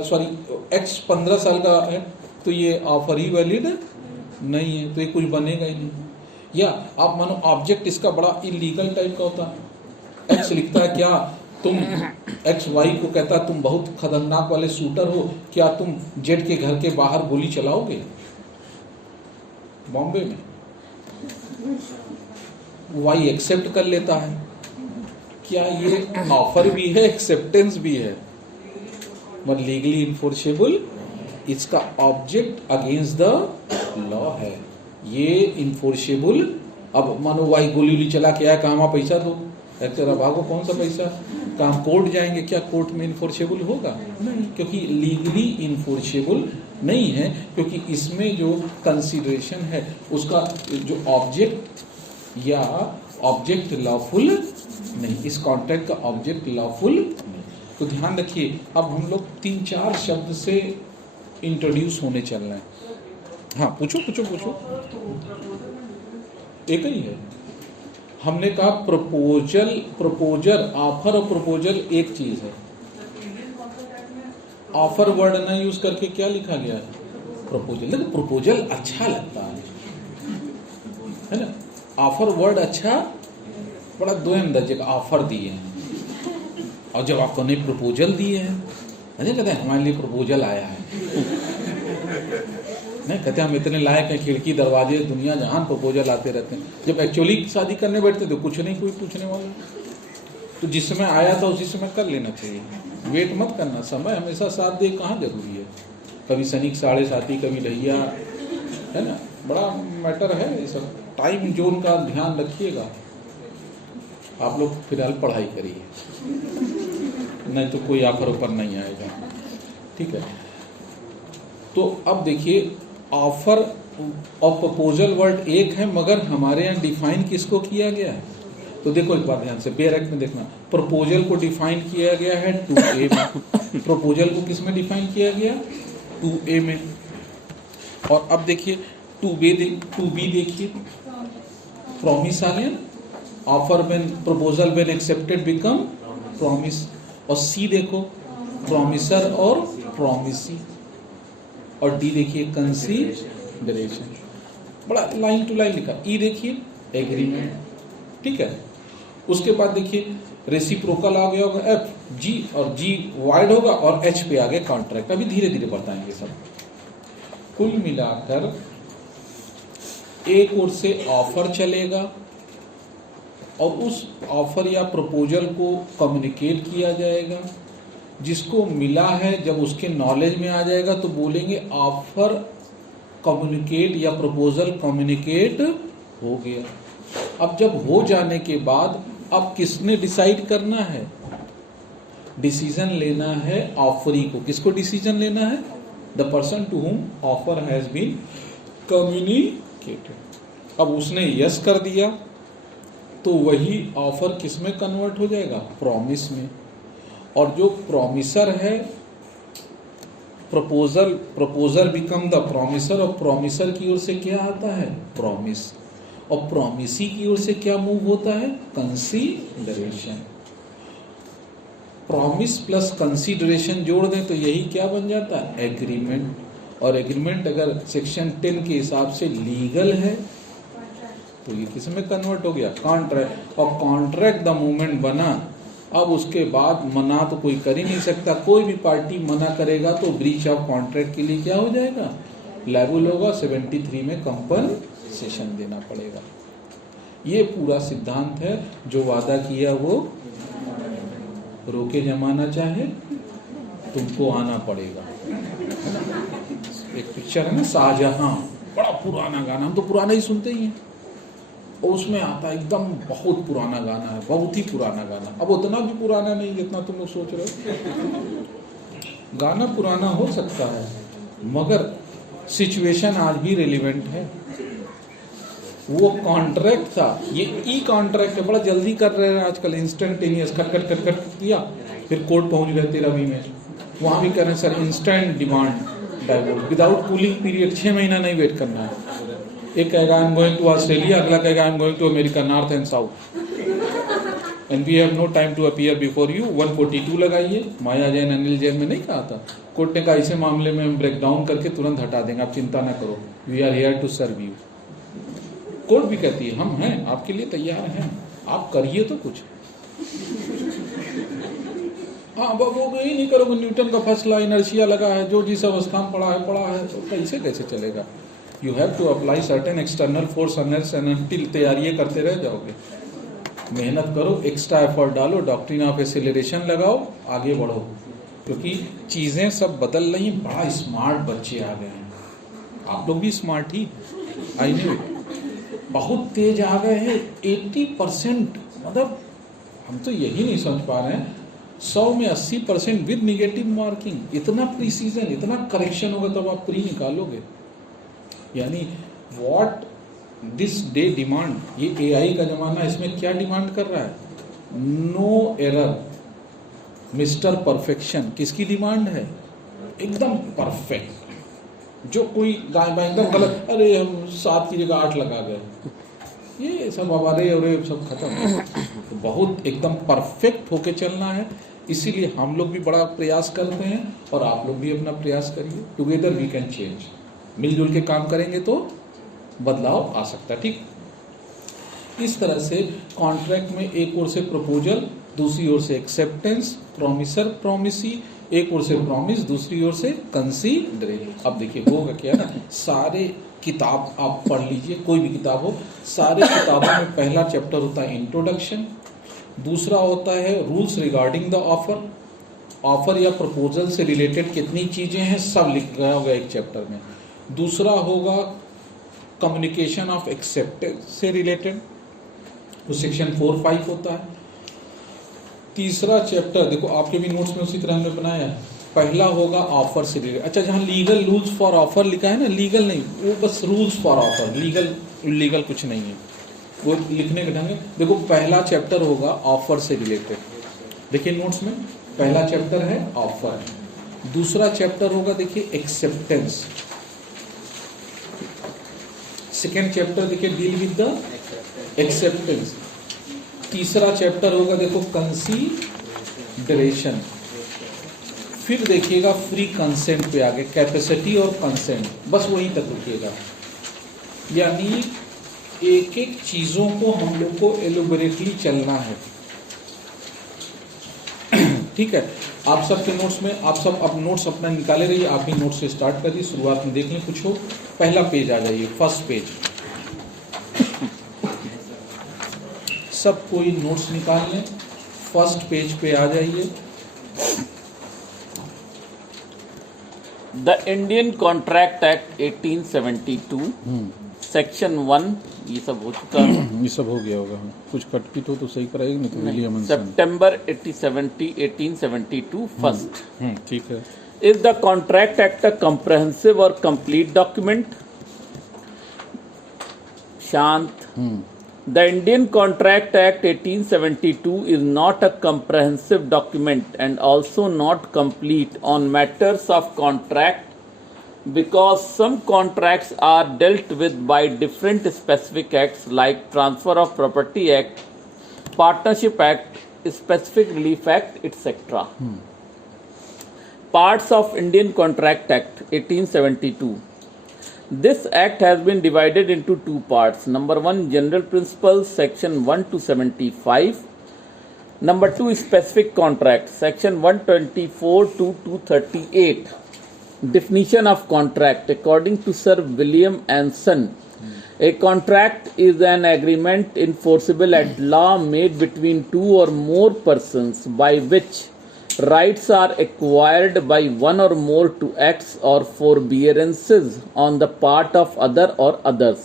सॉरी एक्स 15 साल का है, तो ये ऑफर ही वैलिड नहीं है, तो ये कुछ बनेगा ही नहीं। या आप मानो ऑब्जेक्ट इसका बड़ा इलीगल टाइप का होता है, एक्स लिखता है क्या तुम, एक्स वाई को कहता है तुम बहुत खतरनाक वाले शूटर हो, क्या तुम जेड के घर के बाहर गोली चलाओगे बॉम्बे में? वाई एक्सेप्ट कर लेता है, क्या ये ऑफर भी है, एक्सेप्टेंस भी है, बट लीगली इन्फोर्सेबल, इसका ऑब्जेक्ट अगेंस्ट द लॉ है, ये इन्फोर्सेबल। अब मानो वाई गोली चला के आया, कहा पैसा दो, एक्चुअली भागो, कौन सा पैसा, कहा कोर्ट जाएंगे, क्या कोर्ट में इन्फोर्सेबल होगा? नहीं, क्योंकि लीगली इन्फोर्सेबल नहीं है, क्योंकि इसमें जो कंसीडरेशन है उसका जो ऑब्जेक्ट या ऑब्जेक्ट लॉफुल नहीं, इस कॉन्ट्रैक्ट का ऑब्जेक्ट लॉफुल नहीं। तो ध्यान रखिए, अब हम लोग 3-4 शब्द से इंट्रोड्यूस होने चल रहे हैं। हाँ पूछो। एक ही है, हमने कहा प्रपोजल, ऑफर और प्रपोजल एक चीज है। ऑफर वर्ड ना यूज करके क्या लिखा गया है? प्रपोजल। देखो प्रपोजल अच्छा लगता है ना, ऑफर वर्ड अच्छा, बड़ा दोयम दर्जे का ऑफर दिए हैं, और जब आपको नहीं प्रपोजल दिए हैं, अरे कहते हैं हमारे लिए प्रपोजल आया है। नहीं कहते हम इतने लायक हैं, खिड़की दरवाजे दुनिया जहान प्रपोजल आते रहते हैं, जब एक्चुअली शादी करने बैठते तो कुछ नहीं कोई पूछने वाला। तो जिस समय आया था उसी समय कर लेना चाहिए, वेट मत करना। समय हमेशा साथ दे कहाँ जरूरी है, कभी शनिक 7:30 कभी ढैया, है ना, बड़ा मैटर है ये सब। टाइम जोन का ध्यान रखिएगा। आप लोग फिलहाल पढ़ाई करिए, नहीं तो कोई ऑफर ऊपर नहीं आएगा, ठीक है। तो अब देखिए ऑफर और प्रपोजल वर्ड एक है, मगर हमारे यहाँ डिफाइन किसको किया गया है? तो देखो एक बात ध्यान से, बेयर एक्ट में देखना, प्रपोजल को डिफाइन किया गया है 2A में। प्रपोजल को किस में डिफाइन किया गया? 2A में। और अब देखिए 2B देखिए, प्रोमिसालियन, offer when proposal when accepted become promise. और C देखो, प्रॉमिसर और प्रॉमिसी। और D देखिए कंसीडरेशन, बड़ा लाइन टू लाइन लिखा। E देखिए एग्रीमेंट, ठीक है। उसके बाद देखिए रेसिप्रोकल आ गया होगा F, G और G वाइड होगा और H पे आ गया कॉन्ट्रैक्ट। अभी धीरे धीरे बताएंगे सब। कुल मिलाकर एक ओर से ऑफर चलेगा और उस ऑफर या प्रपोजल को कम्युनिकेट किया जाएगा। जिसको मिला है जब उसके नॉलेज में आ जाएगा तो बोलेंगे ऑफर कम्युनिकेट या प्रपोजल कम्युनिकेट हो गया। अब जब हो जाने के बाद अब किसने डिसाइड करना है? डिसीजन लेना है ऑफरी को। किसको डिसीजन लेना है? The person to whom offer has been communicated. अब उसने यस कर दिया तो वही ऑफर किस में कन्वर्ट हो जाएगा? प्रॉमिस में। और जो प्रॉमिसर है, प्रपोजर बिकम द प्रॉमिसर, और प्रॉमिसर की ओर से क्या आता है? प्रॉमिस। और प्रॉमिसी की ओर से क्या मूव होता है? कंसीडरेशन। प्रॉमिस प्लस कंसीडरेशन जोड़ दें तो यही क्या बन जाता है? एग्रीमेंट। और एग्रीमेंट अगर सेक्शन 10 के हिसाब से लीगल है तो ये किस में कन्वर्ट हो गया? कॉन्ट्रैक्ट। और कॉन्ट्रैक्ट द मूवमेंट बना, अब उसके बाद मना तो कोई कर ही नहीं सकता। कोई भी पार्टी मना करेगा तो ब्रीच ऑफ कॉन्ट्रैक्ट के लिए क्या हो जाएगा? लायबल होगा। 73 में कंपनसेशन देना पड़ेगा। ये पूरा सिद्धांत है। जो वादा किया वो रोके जमाना चाहे तुमको आना पड़ेगा। एक पिक्चर है ना शाहजहां, बड़ा पुराना गाना, हम तो पुराना ही सुनते ही हैं। और उसमें आता है एकदम बहुत पुराना गाना है, बहुत ही पुराना गाना। अब उतना भी पुराना नहीं जितना तुम लोग सोच रहे हो। गाना पुराना हो सकता है मगर सिचुएशन आज भी रिलेवेंट है। वो कॉन्ट्रैक्ट था, ये ई कॉन्ट्रैक्ट है। बड़ा जल्दी कर रहे हैं आजकल, instantaneous cut cut cut cut किया, फिर कोर्ट पहुंच गए 13 में। वहां भी कह रहे हैं sir instant demand divorce without cooling period. 6 महीना नहीं वेट करना है। एक कहेगा I am going to Australia, अगला कहेगा I am going to America, north and south, and we have no time to appear before you. 142 लगाइए। माया जैन अनिल जैन में नहीं कहा था? कोर्ट ने कहा ऐसे मामले में हम ब्रेक डाउन करके तुरंत हटा देंगे, आप चिंता ना करो, we are here to serve you. Court भी कहती है हम हैं, आपके लिए तैयार हैं, आप करिए तो कुछ। हाँ वो ही नहीं करोगे। न्यूटन का फर्स्ट लॉ इनर्शिया लगा है, जो जिस अवस्था में पड़ा है तो कैसे चलेगा? You have to apply certain external force until तैयारी करते रह जाओगे। मेहनत करो, एक्स्ट्रा एफर्ट डालो, डॉक्ट्रिन ऑफ एक्सेलरेशन लगाओ, आगे बढ़ो, क्योंकि चीजें सब बदल रही। बड़ा स्मार्ट बच्चे आ गए हैं, आप लोग भी स्मार्ट ही आई नो, बहुत तेज आ गए हैं। 80%, मतलब हम तो यही नहीं समझ पा रहे हैं। 100 में 80% विद निगेटिव मार्किंग। इतना प्रिसीजन, इतना करेक्शन होगा तब आप प्री निकालोगे। यानी व्हाट दिस डे डिमांड, ये AI का जमाना, इसमें क्या डिमांड कर रहा है? No error, mister perfection. किसकी डिमांड है? एकदम परफेक्ट। जो कोई गाय बाय एकदम गलत, अरे हम 7 की जगह 8 लगा गए, ये सब हमारे और सब खत्म। तो बहुत एकदम परफेक्ट होके चलना है। इसीलिए हम लोग भी बड़ा प्रयास करते हैं और आप लोग भी अपना प्रयास करिए। Together we can change. मिलजुल के काम करेंगे तो बदलाव आ सकता है। ठीक, इस तरह से कॉन्ट्रैक्ट में एक ओर से प्रपोजल, दूसरी ओर से एक्सेप्टेंस, प्रॉमिसर प्रॉमिसी, एक ओर से प्रॉमिस, दूसरी ओर से कंसीडरेशन। अब देखिए होगा क्या ना, सारे किताब आप पढ़ लीजिए, कोई भी किताब हो, सारे किताबों में पहला चैप्टर होता है इंट्रोडक्शन, दूसरा होता है rules regarding the offer, offer या प्रपोजल से रिलेटेड कितनी चीजें हैं सब लिख गया होगा एक चैप्टर में। दूसरा होगा कम्युनिकेशन ऑफ एक्सेप्टेंस से रिलेटेड, वो सेक्शन 4-5 होता है। तीसरा चैप्टर देखो आपके भी नोट्स में उसी तरह हमने बनाया है, पहला होगा ऑफर से रिलेटेड। अच्छा, जहाँ लीगल रूल्स फॉर ऑफर लिखा है ना, लीगल नहीं, वो बस रूल्स फॉर ऑफर, लीगल कुछ नहीं है, वो लिखने के ढंग है। देखो पहला चैप्टर होगा ऑफर से रिलेटेड, देखिए नोट्स में पहला चैप्टर है ऑफर, दूसरा चैप्टर होगा देखिए एक्सेप्टेंस, सेकेंड चैप्टर देखिए डील विद द एक्सेप्टेंस, तीसरा चैप्टर होगा देखो कंसीडरेशन, फिर देखिएगा फ्री कंसेंट पे आगे कैपेसिटी और कंसेंट, बस वहीं तक रुकिएगा। यानी एक एक चीजों को हम लोग को एलोबरेटली चलना है, ठीक है। आप सबके नोट्स में आप सब अब नोट्स अपना निकाले रहिए, आप भी नोट्स से स्टार्ट करिए, शुरुआत में देख लें कुछ हो, पहला पेज आ जाइए, फर्स्ट पेज, सब कोई नोट्स निकाल लें, फर्स्ट पेज पे आ जाइए। The Indian contract act 1872 section 1, ये सब हो चुका है, ये सब हो गया होगा, कुछ कटपिट हो तो सही कराएगी, नहीं तो विलियम सितंबर 1872 फर्स्ट। ठीक है। Is the contract act a comprehensive और कंप्लीट डॉक्यूमेंट? शांत। The Indian Contract Act 1872 is not a comprehensive document and also not complete on matters of contract because some contracts are dealt with by different specific acts like Transfer of Property Act, Partnership Act, Specific Relief Act, etc. Parts of Indian Contract Act 1872. This act has been divided into two parts. Number 1, general principles, section 1 to 75. Number 2, specific contract, section 124 to 238. Definition of contract. According to Sir William Anson, a contract is an agreement enforceable at law made between two or more persons by which rights are acquired by one or more to acts or forbearances on the part of other or others.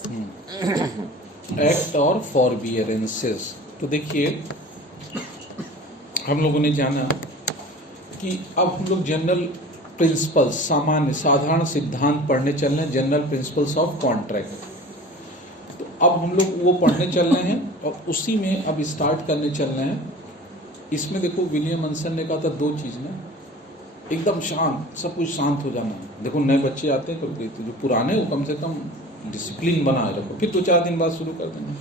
Act और फॉरबियरेंसेस। तो देखिए हम लोगों ने जाना कि अब हम लोग जनरल प्रिंसिपल्स, सामान्य साधारण सिद्धांत पढ़ने चल रहे हैं, जनरल प्रिंसिपल्स ऑफ कॉन्ट्रैक्ट। तो अब हम लोग वो पढ़ने चल रहे हैं और उसी में अब स्टार्ट करने चल रहे हैं। इसमें देखो विलियम एंसन ने कहा था दो चीज ना, एकदम शांत, सब कुछ शांत हो जाना है। देखो नए बच्चे आते हैं तो जो पुराने वो कम से कम डिसिप्लिन बनाए रखो, फिर 2-4 दिन बाद शुरू कर देना।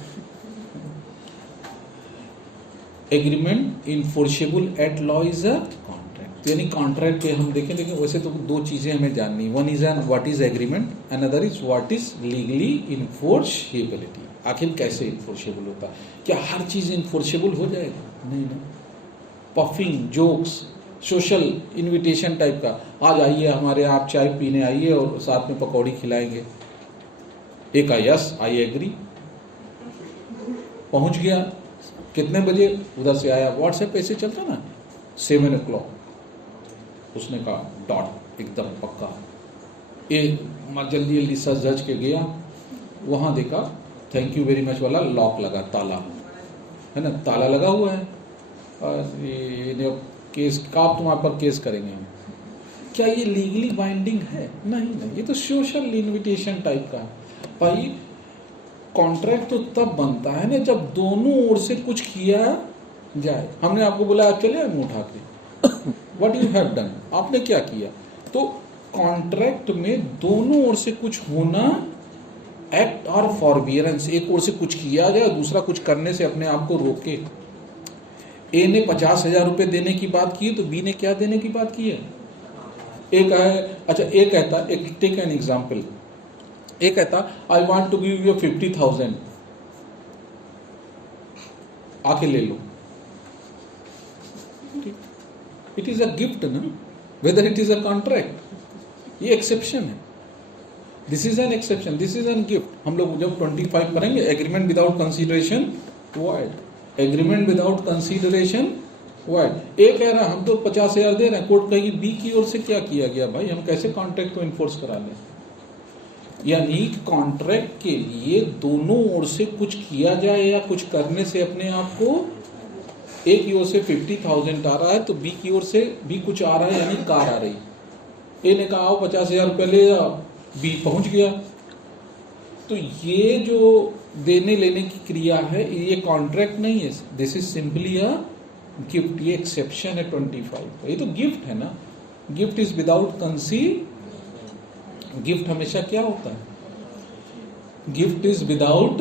Agreement enforceable at law is a contract, यानी कॉन्ट्रैक्ट पे हम देखें, लेकिन वैसे तो दो चीजें हमें जाननी, one is an what is agreement, another is what is legally enforceability. आखिर कैसे इनफोर्सेबल होता है, क्या हर चीज इनफोर्सेबल हो जाएगा? नहीं ना। Puffing, jokes, social invitation type का, आज आइए हमारे यहाँ आप चाय पीने आइए और साथ में पकौड़ी खिलाएंगे, एक यस आई एग्री, पहुंच गया, कितने बजे उधर से आया, व्हाट्सएप ऐसे चलता ना, 7 o'clock, उसने कहा डॉट एकदम पक्का, जल्दी सच जज के गया, वहां देखा थैंक यू वेरी मच वाला लॉक लगा, ताला है ना, ताला लगा हुआ है, ये केस का आप तुम्हारे पर केस करेंगे हम। क्या ये लीगली बाइंडिंग है? नहीं, ये तो सोशल इनविटेशन टाइप का है। भाई कॉन्ट्रैक्ट तो तब बनता है ना जब दोनों ओर से कुछ किया जाए। हमने आपको बोला आप चले मुंह उठा के, व्हाट यू हैव डन, आपने क्या किया? तो कॉन्ट्रैक्ट में दोनों ओर से कुछ होना, एक्ट और फॉरबियरेंस, एक ओर से कुछ किया जाए, दूसरा कुछ करने से अपने आप को रोके। ए ने 50,000 रुपए देने की बात की तो बी ने क्या देने की बात की है? एक है, अच्छा एक कहता, एक टेक एन एग्जाम्पल, एक कहता I want to give you 50,000, आके ले लो, इट इज अ गिफ्ट ना, whether it is a contract. ये एक्सेप्शन है, this is an exception, this is an gift. हम लोग जब 25 पढ़ेंगे, agreement without consideration void, agreement without consideration void. A कह रहा हम तो 50,000 दे रहे हैं, कोर्ट कहेगी बी की ओर से क्या किया गया भाई, हम कैसे कॉन्ट्रैक्ट को इन्फोर्स करा लें. यानी कॉन्ट्रैक्ट के लिए दोनों ओर से कुछ किया जाए या कुछ करने से अपने आप को, ए की ओर से 50,000 आ रहा है तो बी की ओर से भी कुछ आ रहा है, यानी कार आ रही. ए ने कहा आओ 50,000 रुपये ले जाओ, बी पहुंच गया. तो ये जो देने लेने की क्रिया है ये कॉन्ट्रैक्ट नहीं है, this is simply a gift. ये एक्सेप्शन है 25. ये तो गिफ्ट है ना. गिफ्ट इज विदाउट गिफ्ट हमेशा क्या होता है, गिफ्ट इज विदाउट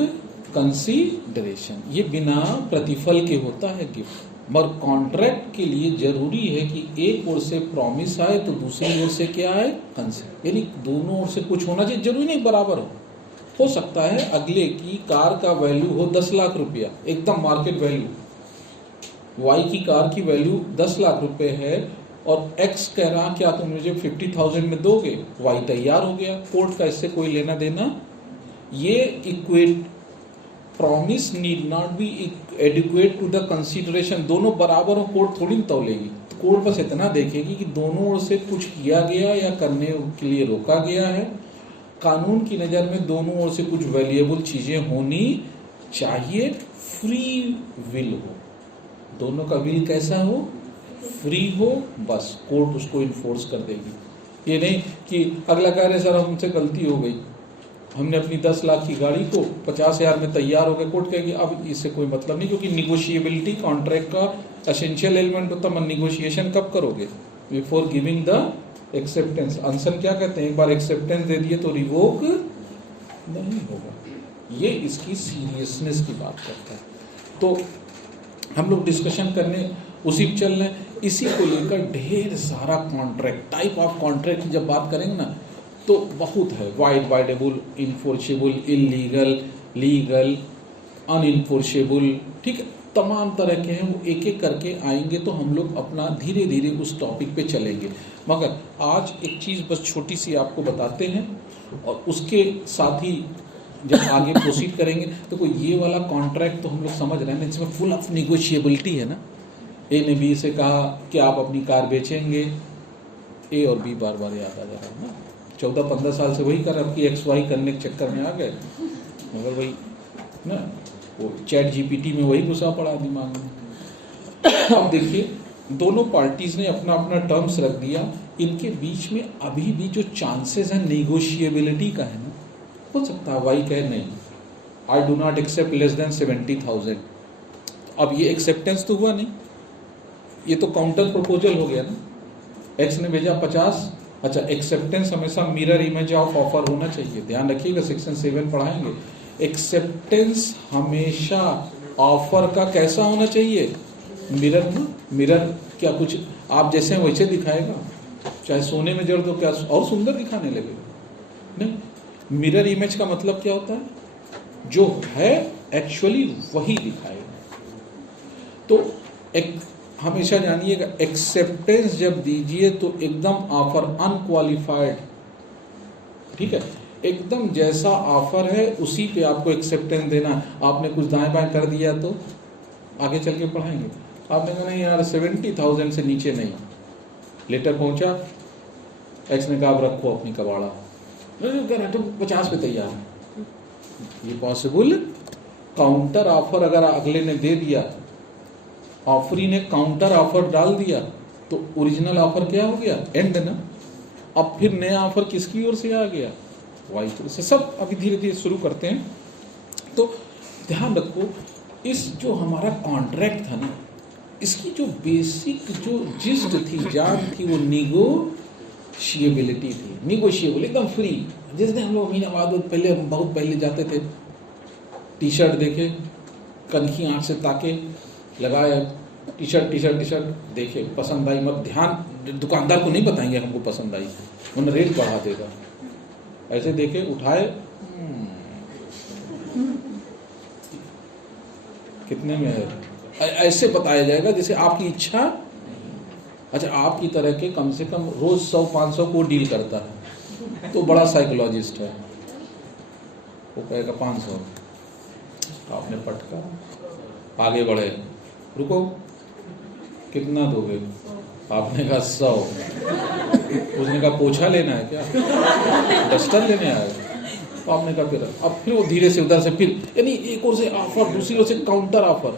कंसीडरेशन, ये बिना प्रतिफल के होता है गिफ्ट. मगर कॉन्ट्रैक्ट के लिए जरूरी है कि एक ओर से प्रॉमिस आए तो दूसरी ओर से क्या आए, कंसेंट. यानी दोनों ओर से कुछ होना चाहिए, जरूरी नहीं बराबर हो सकता है अगले की कार का वैल्यू हो 10 लाख रुपया, एकदम मार्केट वैल्यू. वाई की कार की वैल्यू 10 लाख रुपए है और एक्स कह रहा क्या तुम मुझे 50,000 में दोगे, वाई तैयार हो गया. कोर्ट का इससे कोई लेना देना. ये equate, promise need not be adequate to the consideration. दोनों बराबर हो, कोर्ट थोड़ी तौलेगी. कोर्ट बस इतना देखेगी कि दोनों ओर से कुछ किया गया या करने के लिए रोका गया है. कानून की नज़र में दोनों ओर से कुछ वैल्यूएबल चीज़ें होनी चाहिए, फ्री विल हो, दोनों का विल कैसा हो, फ्री हो, बस कोर्ट उसको इन्फोर्स कर देगी. ये नहीं कि अगला कह रहे सर हमसे गलती हो गई, हमने अपनी 10 लाख की गाड़ी को 50,000 में तैयार हो गए, कोर्ट कहेगी अब इससे कोई मतलब नहीं, क्योंकि निगोशिएबिलिटी कॉन्ट्रैक्ट का एसेंशियल एलिमेंट होता है. निगोशिएशन कब करोगे, बिफोर गिविंग द एक्सेप्टेंस. अनसन क्या कहते हैं, एक बार एक्सेप्टेंस दे दिए तो रिवोक नहीं होगा. ये इसकी सीरियसनेस की बात करता है. तो हम लोग डिस्कशन करने उसी पे चल रहे हैं. इसी को लेकर ढेर सारा कॉन्ट्रैक्ट, टाइप ऑफ कॉन्ट्रैक्ट की जब बात करेंगे ना तो बहुत है. वाइडेबल, इन्फोर्सेबल, इलीगल, लीगल, अनइन्फोर्सेबल, ठीक है, तमाम तरह के हैं. वो एक एक करके आएंगे तो हम लोग अपना धीरे धीरे उस टॉपिक पे चलेंगे. मगर आज एक चीज़ बस छोटी सी आपको बताते हैं और उसके साथ ही जब आगे प्रोसीड करेंगे तो कोई ये वाला कॉन्ट्रैक्ट तो हम लोग समझ रहे हैं, इसमें फुल ऑफ निगोशिएबिलिटी है ना. ए ने बी से कहा कि आप अपनी कार बेचेंगे, ए और बी बार बार याद आ जा रहा है ना. 14-15 साल से वही कर, आपकी XY करने के चक्कर में आ गए, मगर वही ना, वो चैट जीपीटी में वही घुसा पड़ा दिमाग में. अब देखिए दोनों पार्टीज ने अपना अपना टर्म्स रख दिया. इनके बीच में अभी भी जो चांसेस हैं निगोशिएबिलिटी का है ना, हो सकता है वाई कहे नहीं, I do not accept less than 70,000. अब ये एक्सेप्टेंस तो हुआ नहीं, ये तो काउंटर प्रपोजल हो गया ना. एक्स ने भेजा 50. अच्छा, एक्सेप्टेंस हमेशा मिरर इमेज ऑफ ऑफर होना चाहिए, ध्यान रखिएगा, सेक्शन 7 पढ़ाएंगे. एक्सेप्टेंस हमेशा ऑफर का कैसा होना चाहिए, मिरर ना. मिरर क्या कुछ आप जैसे हैं वैसे दिखाएगा, चाहे सोने में जड़ दो क्या और सुंदर दिखाने लगेगा नहीं. मिरर इमेज का मतलब क्या होता है, जो है एक्चुअली वही दिखाएगा. तो एक हमेशा जानिएगा, एक्सेप्टेंस जब दीजिए तो एकदम ऑफर अनक्वालिफाइड, ठीक है, एकदम जैसा ऑफर है उसी पे आपको एक्सेप्टेंस देना. आपने कुछ दाएं बाएं कर दिया तो आगे चल के पढ़ाएंगे. आपने कहा नहीं यार 70,000 से नीचे नहीं. लेटर पहुंचा, एक्स ने कहा आप रखो अपनी कबाड़ा, तो 50 पे तैयार है. ये पॉसिबल. काउंटर ऑफर अगर अगले ने दे दिया, ऑफरी ने काउंटर ऑफर डाल दिया तो ओरिजिनल ऑफर क्या हो गया, एंड ना. अब फिर नया ऑफर किसकी ओर से आ गया, वाई की ओर से. सब अभी धीरे धीरे शुरू करते हैं. तो ध्यान रखो, इस जो हमारा कॉन्ट्रैक्ट था ना, इसकी जो बेसिक जो जिस्ट थी, जान थी, वो निगोशिएबिलिटी थी. निगोशिएबल, एकदम फ्री. जिस दिन हम लोग महीना बाद पहले, बहुत पहले जाते थे, टी शर्ट देखे, कनखी आँख से ताके, लगाए टी शर्ट देखे, पसंद आई, मत ध्यान, दुकानदार को नहीं बताएंगे हमको पसंद आई, उन्हें रेट बढ़ा देगा. ऐसे देखे, उठाए, कितने में है, ऐसे बताया जाएगा जैसे आपकी इच्छा अच्छा, आपकी तरह के कम से कम रोज 100-500 को डील करता है, तो बड़ा साइकोलॉजिस्ट है। वो कहेगा 500, आपने पटका, आगे बढ़े, रुको कितना दोगे, आपने कहा 100, उसने कहा पोछा लेना है क्या, डस्टर लेने आए, तो आपने कहा फिर वो धीरे से उधर से फिर, यानी एक ओर से ऑफर, दूसरी ओर से काउंटर ऑफर,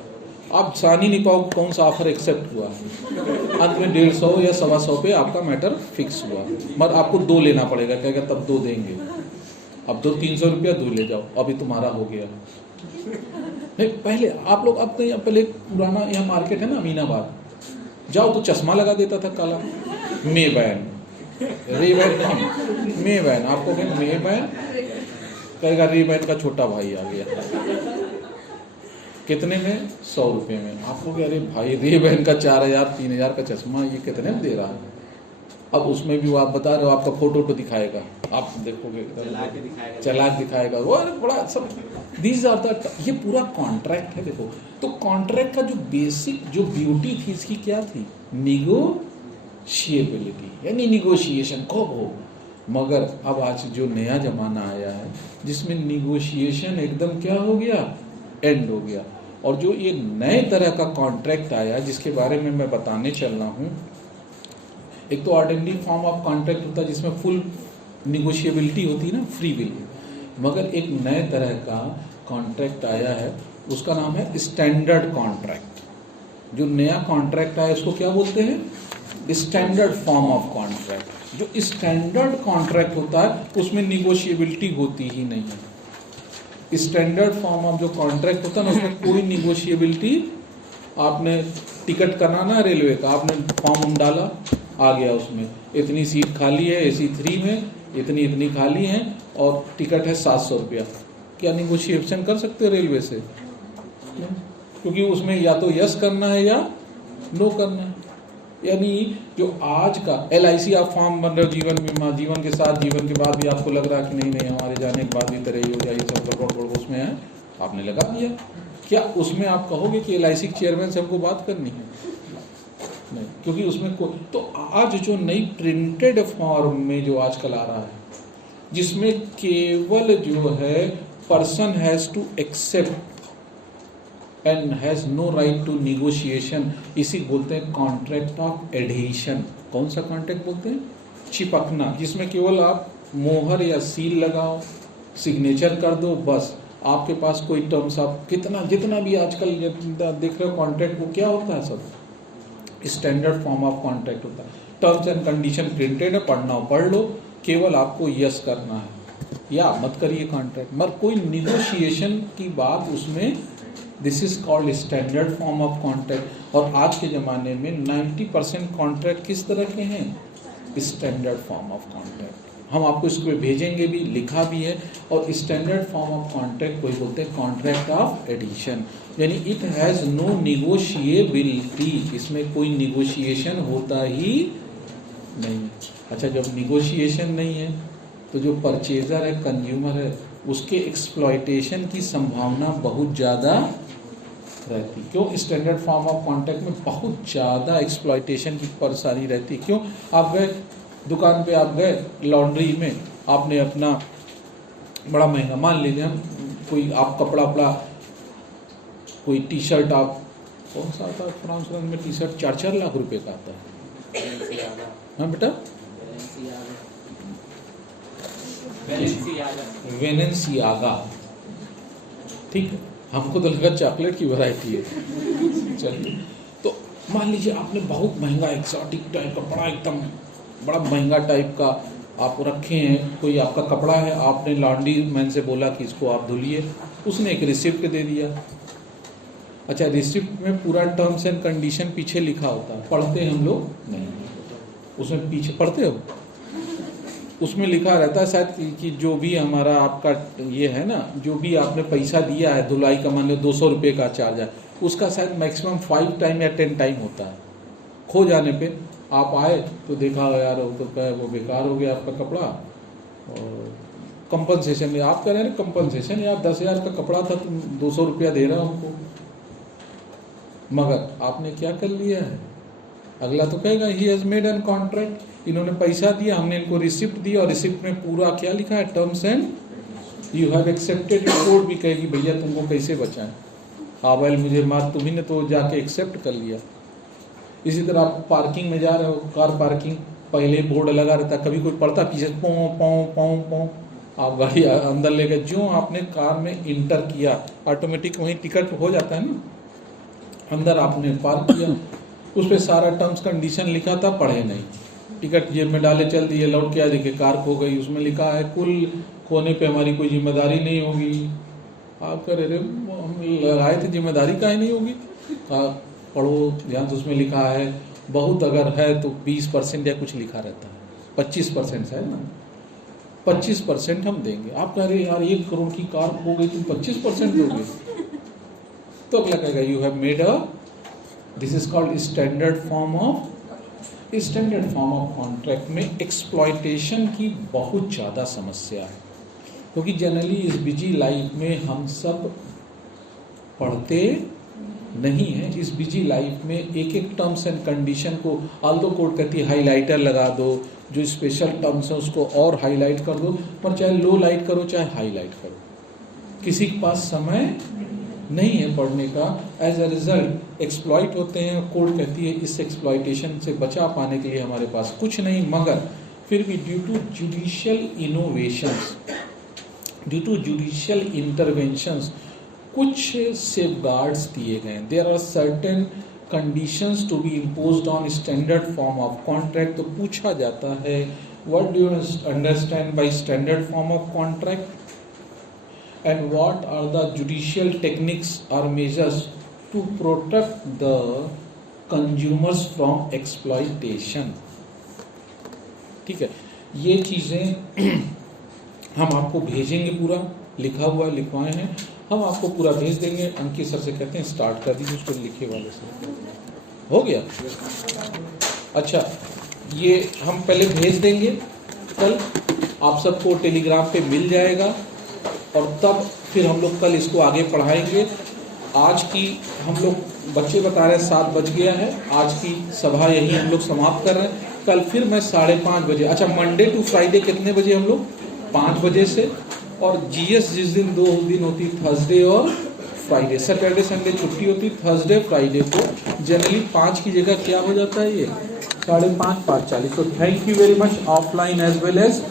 आप जान ही नहीं पाओगे कौन सा ऑफर एक्सेप्ट हुआ। अंत में 150 या 125 पे आपका मैटर फिक्स हुआ, मगर आपको 2 लेना पड़ेगा, कहेगा तब 2 देंगे, अब 300 रुपया 2 ले जाओ, अभी तुम्हारा हो गया। नहीं, पहले आप लोग, अब तो यहाँ पहले पुराना यहाँ मार्केट है ना अमीनाबाद, जाओ तो चश्मा लगा देता था काला, मेबैन, रेबैन नहीं, मेबैन, आपको कहें मेबैन, कहेगा रेबैन का छोटा भाई आ गया, कितने में, 100 रुपये में। आपको क्या, अरे भाई रेबैन का 4000-3000 का चश्मा ये कितने में दे रहा है। अब उसमें भी वो आप बता रहे हो, आपका फोटो तो दिखाएगा, आप देखोगे चला के दिखाएगा वो, अरे बड़ा सब दीज आर द, ये पूरा कॉन्ट्रैक्ट है। देखो तो कॉन्ट्रैक्ट का जो बेसिक जो ब्यूटी थी इसकी क्या थी, निगोशिएबिलिटी, यानी निगोशिएशन कब हो। मगर अब आज जो नया जमाना आया है जिसमें निगोशिएशन एकदम क्या हो गया, एंड हो गया। और जो ये नए तरह का कॉन्ट्रैक्ट आया जिसके बारे में मैं बताने चल रहा हूँ, एक तो ऑर्डिनरी फॉर्म ऑफ कॉन्ट्रैक्ट होता है जिसमें फुल निगोशिएबिलिटी होती है ना, फ्री विल। मगर एक नए तरह का कॉन्ट्रैक्ट आया है, उसका नाम है स्टैंडर्ड कॉन्ट्रैक्ट। जो नया कॉन्ट्रैक्ट आया उसको क्या बोलते हैं, स्टैंडर्ड फॉर्म ऑफ कॉन्ट्रैक्ट। जो स्टैंडर्ड कॉन्ट्रैक्ट होता है उसमें निगोशिएबिलिटी होती ही नहीं है। स्टैंडर्ड फॉर्म ऑफ जो कॉन्ट्रैक्ट होता है ना, उसमें कोई निगोशिएबिलिटी, आपने टिकट कराना रेलवे का, आपने फॉर्म डाला, आ गया उसमें इतनी सीट खाली है AC 3 में, इतनी खाली है और टिकट है 700 रुपया। क्या निगोशिएशन कर सकते हैं रेलवे से, क्योंकि उसमें या तो यस करना है या नो करना है। यानी जो आज का LIC आप फॉर्म बन रहे हो, जीवन बीमा, जीवन के साथ जीवन के बाद भी आपको लग रहा है कि नहीं हमारे जाने के बाद भी तरह ही हो जाए, सब गड़बड़ उसमें है, आपने लगा दिया। क्या उसमें आप कहोगे कि LIC के चेयरमैन से हमको बात करनी है, नहीं, क्योंकि उसमें कोई, तो आज जो नई प्रिंटेड फॉर्म में जो आजकल आ रहा है जिसमें केवल जो है person has to accept and has no right to negotiation, इसी बोलते हैं कॉन्ट्रैक्ट ऑफ एडहेशन। कौन सा कॉन्ट्रैक्ट बोलते हैं, चिपकना, जिसमें केवल आप मोहर या सील लगाओ, सिग्नेचर कर दो, बस आपके पास कोई टर्म्स, आप जितना भी आजकल देख रहे हो कॉन्ट्रैक्ट, वो क्या होता है, सब स्टैंडर्ड फॉर्म ऑफ कॉन्ट्रैक्ट होता है। टर्म्स एंड कंडीशन प्रिंटेड है, पढ़ना हो पढ़ लो, केवल आपको यस करना है या मत करिए कॉन्ट्रैक्ट, मगर कोई निगोशिएशन की बात उसमें, this is called standard form of contract. और आज के ज़माने में 90% कॉन्ट्रैक्ट किस तरह के हैं, स्टैंडर्ड फॉर्म ऑफ कॉन्ट्रैक्ट। हम आपको इसको भेजेंगे भी, लिखा भी है। और स्टैंडर्ड फॉर्म ऑफ कॉन्ट्रैक्ट कोई बोलते हैं कॉन्ट्रैक्ट ऑफ एडिशन, यानी इट हैज़ नो निगोशिएबिलिटी, इसमें कोई निगोशिएशन होता ही नहीं। अच्छा, जब निगोशिएशन नहीं है तो जो परचेजर है, कंज्यूमर है, उसके एक्सप्लॉयटेशन की संभावना बहुत ज़्यादा रहती। क्यों, स्टैंडर्ड फॉर्म ऑफ कॉन्ट्रैक्ट में बहुत ज़्यादा एक्सप्लॉयटेशन की परेशानी रहती। क्यों, आप गए दुकान पे, आप गए लॉन्ड्री में, आपने अपना बड़ा महंगा, मान लीजिए हम कोई आप कपड़ा वपड़ा, कोई टी शर्ट, आप कौन सा आता है फ्रांस में टी शर्ट 4-4 लाख रुपए का आता है, हाँ बेटा, वेनेंसियागा, ठीक है, हमको तो लगा चॉकलेट की वैरायटी है। चलिए, तो मान लीजिए आपने बहुत महंगा एक्सोटिक टाइप का, बड़ा एकदम बड़ा महंगा टाइप का आप रखे हैं, कोई आपका कपड़ा है, आपने लॉन्ड्री मैन से बोला कि इसको आप धुलिए, उसने एक रिसिप्ट दे दिया। अच्छा, रिसिप्ट में पूरा टर्म्स एंड कंडीशन पीछे लिखा होता है, पढ़ते हैं हम लोग नहीं, उसमें पीछे पढ़ते हो, उसमें लिखा रहता है शायद कि जो भी हमारा आपका ये है ना, जो भी आपने पैसा दिया है धुलाई का, मान लो 200 रुपये का चार्ज है, उसका शायद मैक्सिमम 5 टाइम या 10 टाइम होता है। खो जाने पे आप आए तो देखा यार वो बेकार हो गया आपका कपड़ा, और कंपनसेशन, आप कह रहे हैं कंपनसेशन, यार 10,000 का कपड़ा था, तुम 200 रुपया दे रहा हो हमको, मगर आपने क्या कर लिया है, अगला तो कहेगा he has made an contract, इन्होंने पैसा दिया, हमने इनको रिसिप्ट दी, और रिसिप्ट में पूरा क्या लिखा है, terms and you have accepted. Court भी कहेगी भैया तुमको कैसे बचाएं, आवेल मुझे मार, तुम्ही ने तो जाके एक्सेप्ट कर लिया। इसी तरह आप पार्किंग में जा रहे हो, कार पार्किंग, पहले बोर्ड लगा रहता, कभी कोई पड़ता पीछे पों पों पों पों, आप गाड़ी अंदर ले गए, जो आपने कार में इंटर किया ऑटोमेटिक वहीं टिकट हो जाता है ना, अंदर आपने पार्क किया, उस पर सारा टर्म्स कंडीशन लिखा था, पढ़े नहीं, टिकट जेब में डाले चल दिए, लौट के आ देखे कार खो गई, उसमें लिखा है कुल खोने पे हमारी कोई जिम्मेदारी नहीं होगी। आप कह रहे हम लगाए थे, जिम्मेदारी काहे नहीं होगी, पढ़ो ध्यान से, उसमें लिखा है बहुत अगर है तो 20% या कुछ लिखा रहता है, 25% है ना, 25% हम देंगे। आप कह रहे यार 1 करोड़ की कार खो गई, तुम 25% दोगे, तो अगला कहेगा you have made a, this is called standard form of contract. में एक्सप्लॉयटेशन की बहुत ज़्यादा समस्या है, क्योंकि जनरली इस बिजी लाइफ में हम सब पढ़ते नहीं है। इस बिजी लाइफ में एक एक टर्म्स एंड कंडीशन को, आल्दो कोर्ट कहती है हाईलाइटर लगा दो, जो स्पेशल टर्म्स है उसको और हाईलाइट कर दो, पर चाहे लो लाइट करो चाहे हाईलाइट करो, किसी के पास समय नहीं है पढ़ने का। एज अ रिजल्ट एक्सप्लॉइट होते हैं। कोर्ट कहती है इस एक्सप्लॉइटेशन से बचा पाने के लिए हमारे पास कुछ नहीं, मगर फिर भी due to judicial innovations, due to judicial interventions कुछ सेफगार्ड्स दिए गए। There are certain conditions to be imposed on standard form of contract. तो पूछा जाता है what do you understand by standard form of contract and what are the judicial techniques or measures to protect the consumers from exploitation। ठीक है, ये चीज़ें हम आपको भेजेंगे, पूरा लिखा हुआ लिखवाए हैं, हम आपको पूरा भेज देंगे। अंकित सर से कहते हैं स्टार्ट कर दीजिए उसको, लिखे वाले से हो गया। अच्छा, ये हम पहले भेज देंगे, कल आप सबको टेलीग्राम पे मिल जाएगा, और तब फिर हम लोग कल इसको आगे पढ़ाएंगे। आज की हम लोग बच्चे बता रहे हैं 7 बज गया है, आज की सभा यही हम लोग समाप्त कर रहे हैं। कल फिर मैं 5:30 बजे, अच्छा मंडे टू फ्राइडे कितने बजे हम लोग, 5 बजे से, और जीएस जिस दिन 2 दिन होती, थर्सडे और फ्राइडे, सैटरडे संडे छुट्टी होती, थर्सडे फ्राइडे को जनरली 5 की जगह क्या हो जाता है, ये 5:30 5:40। तो thank you very much, offline as well as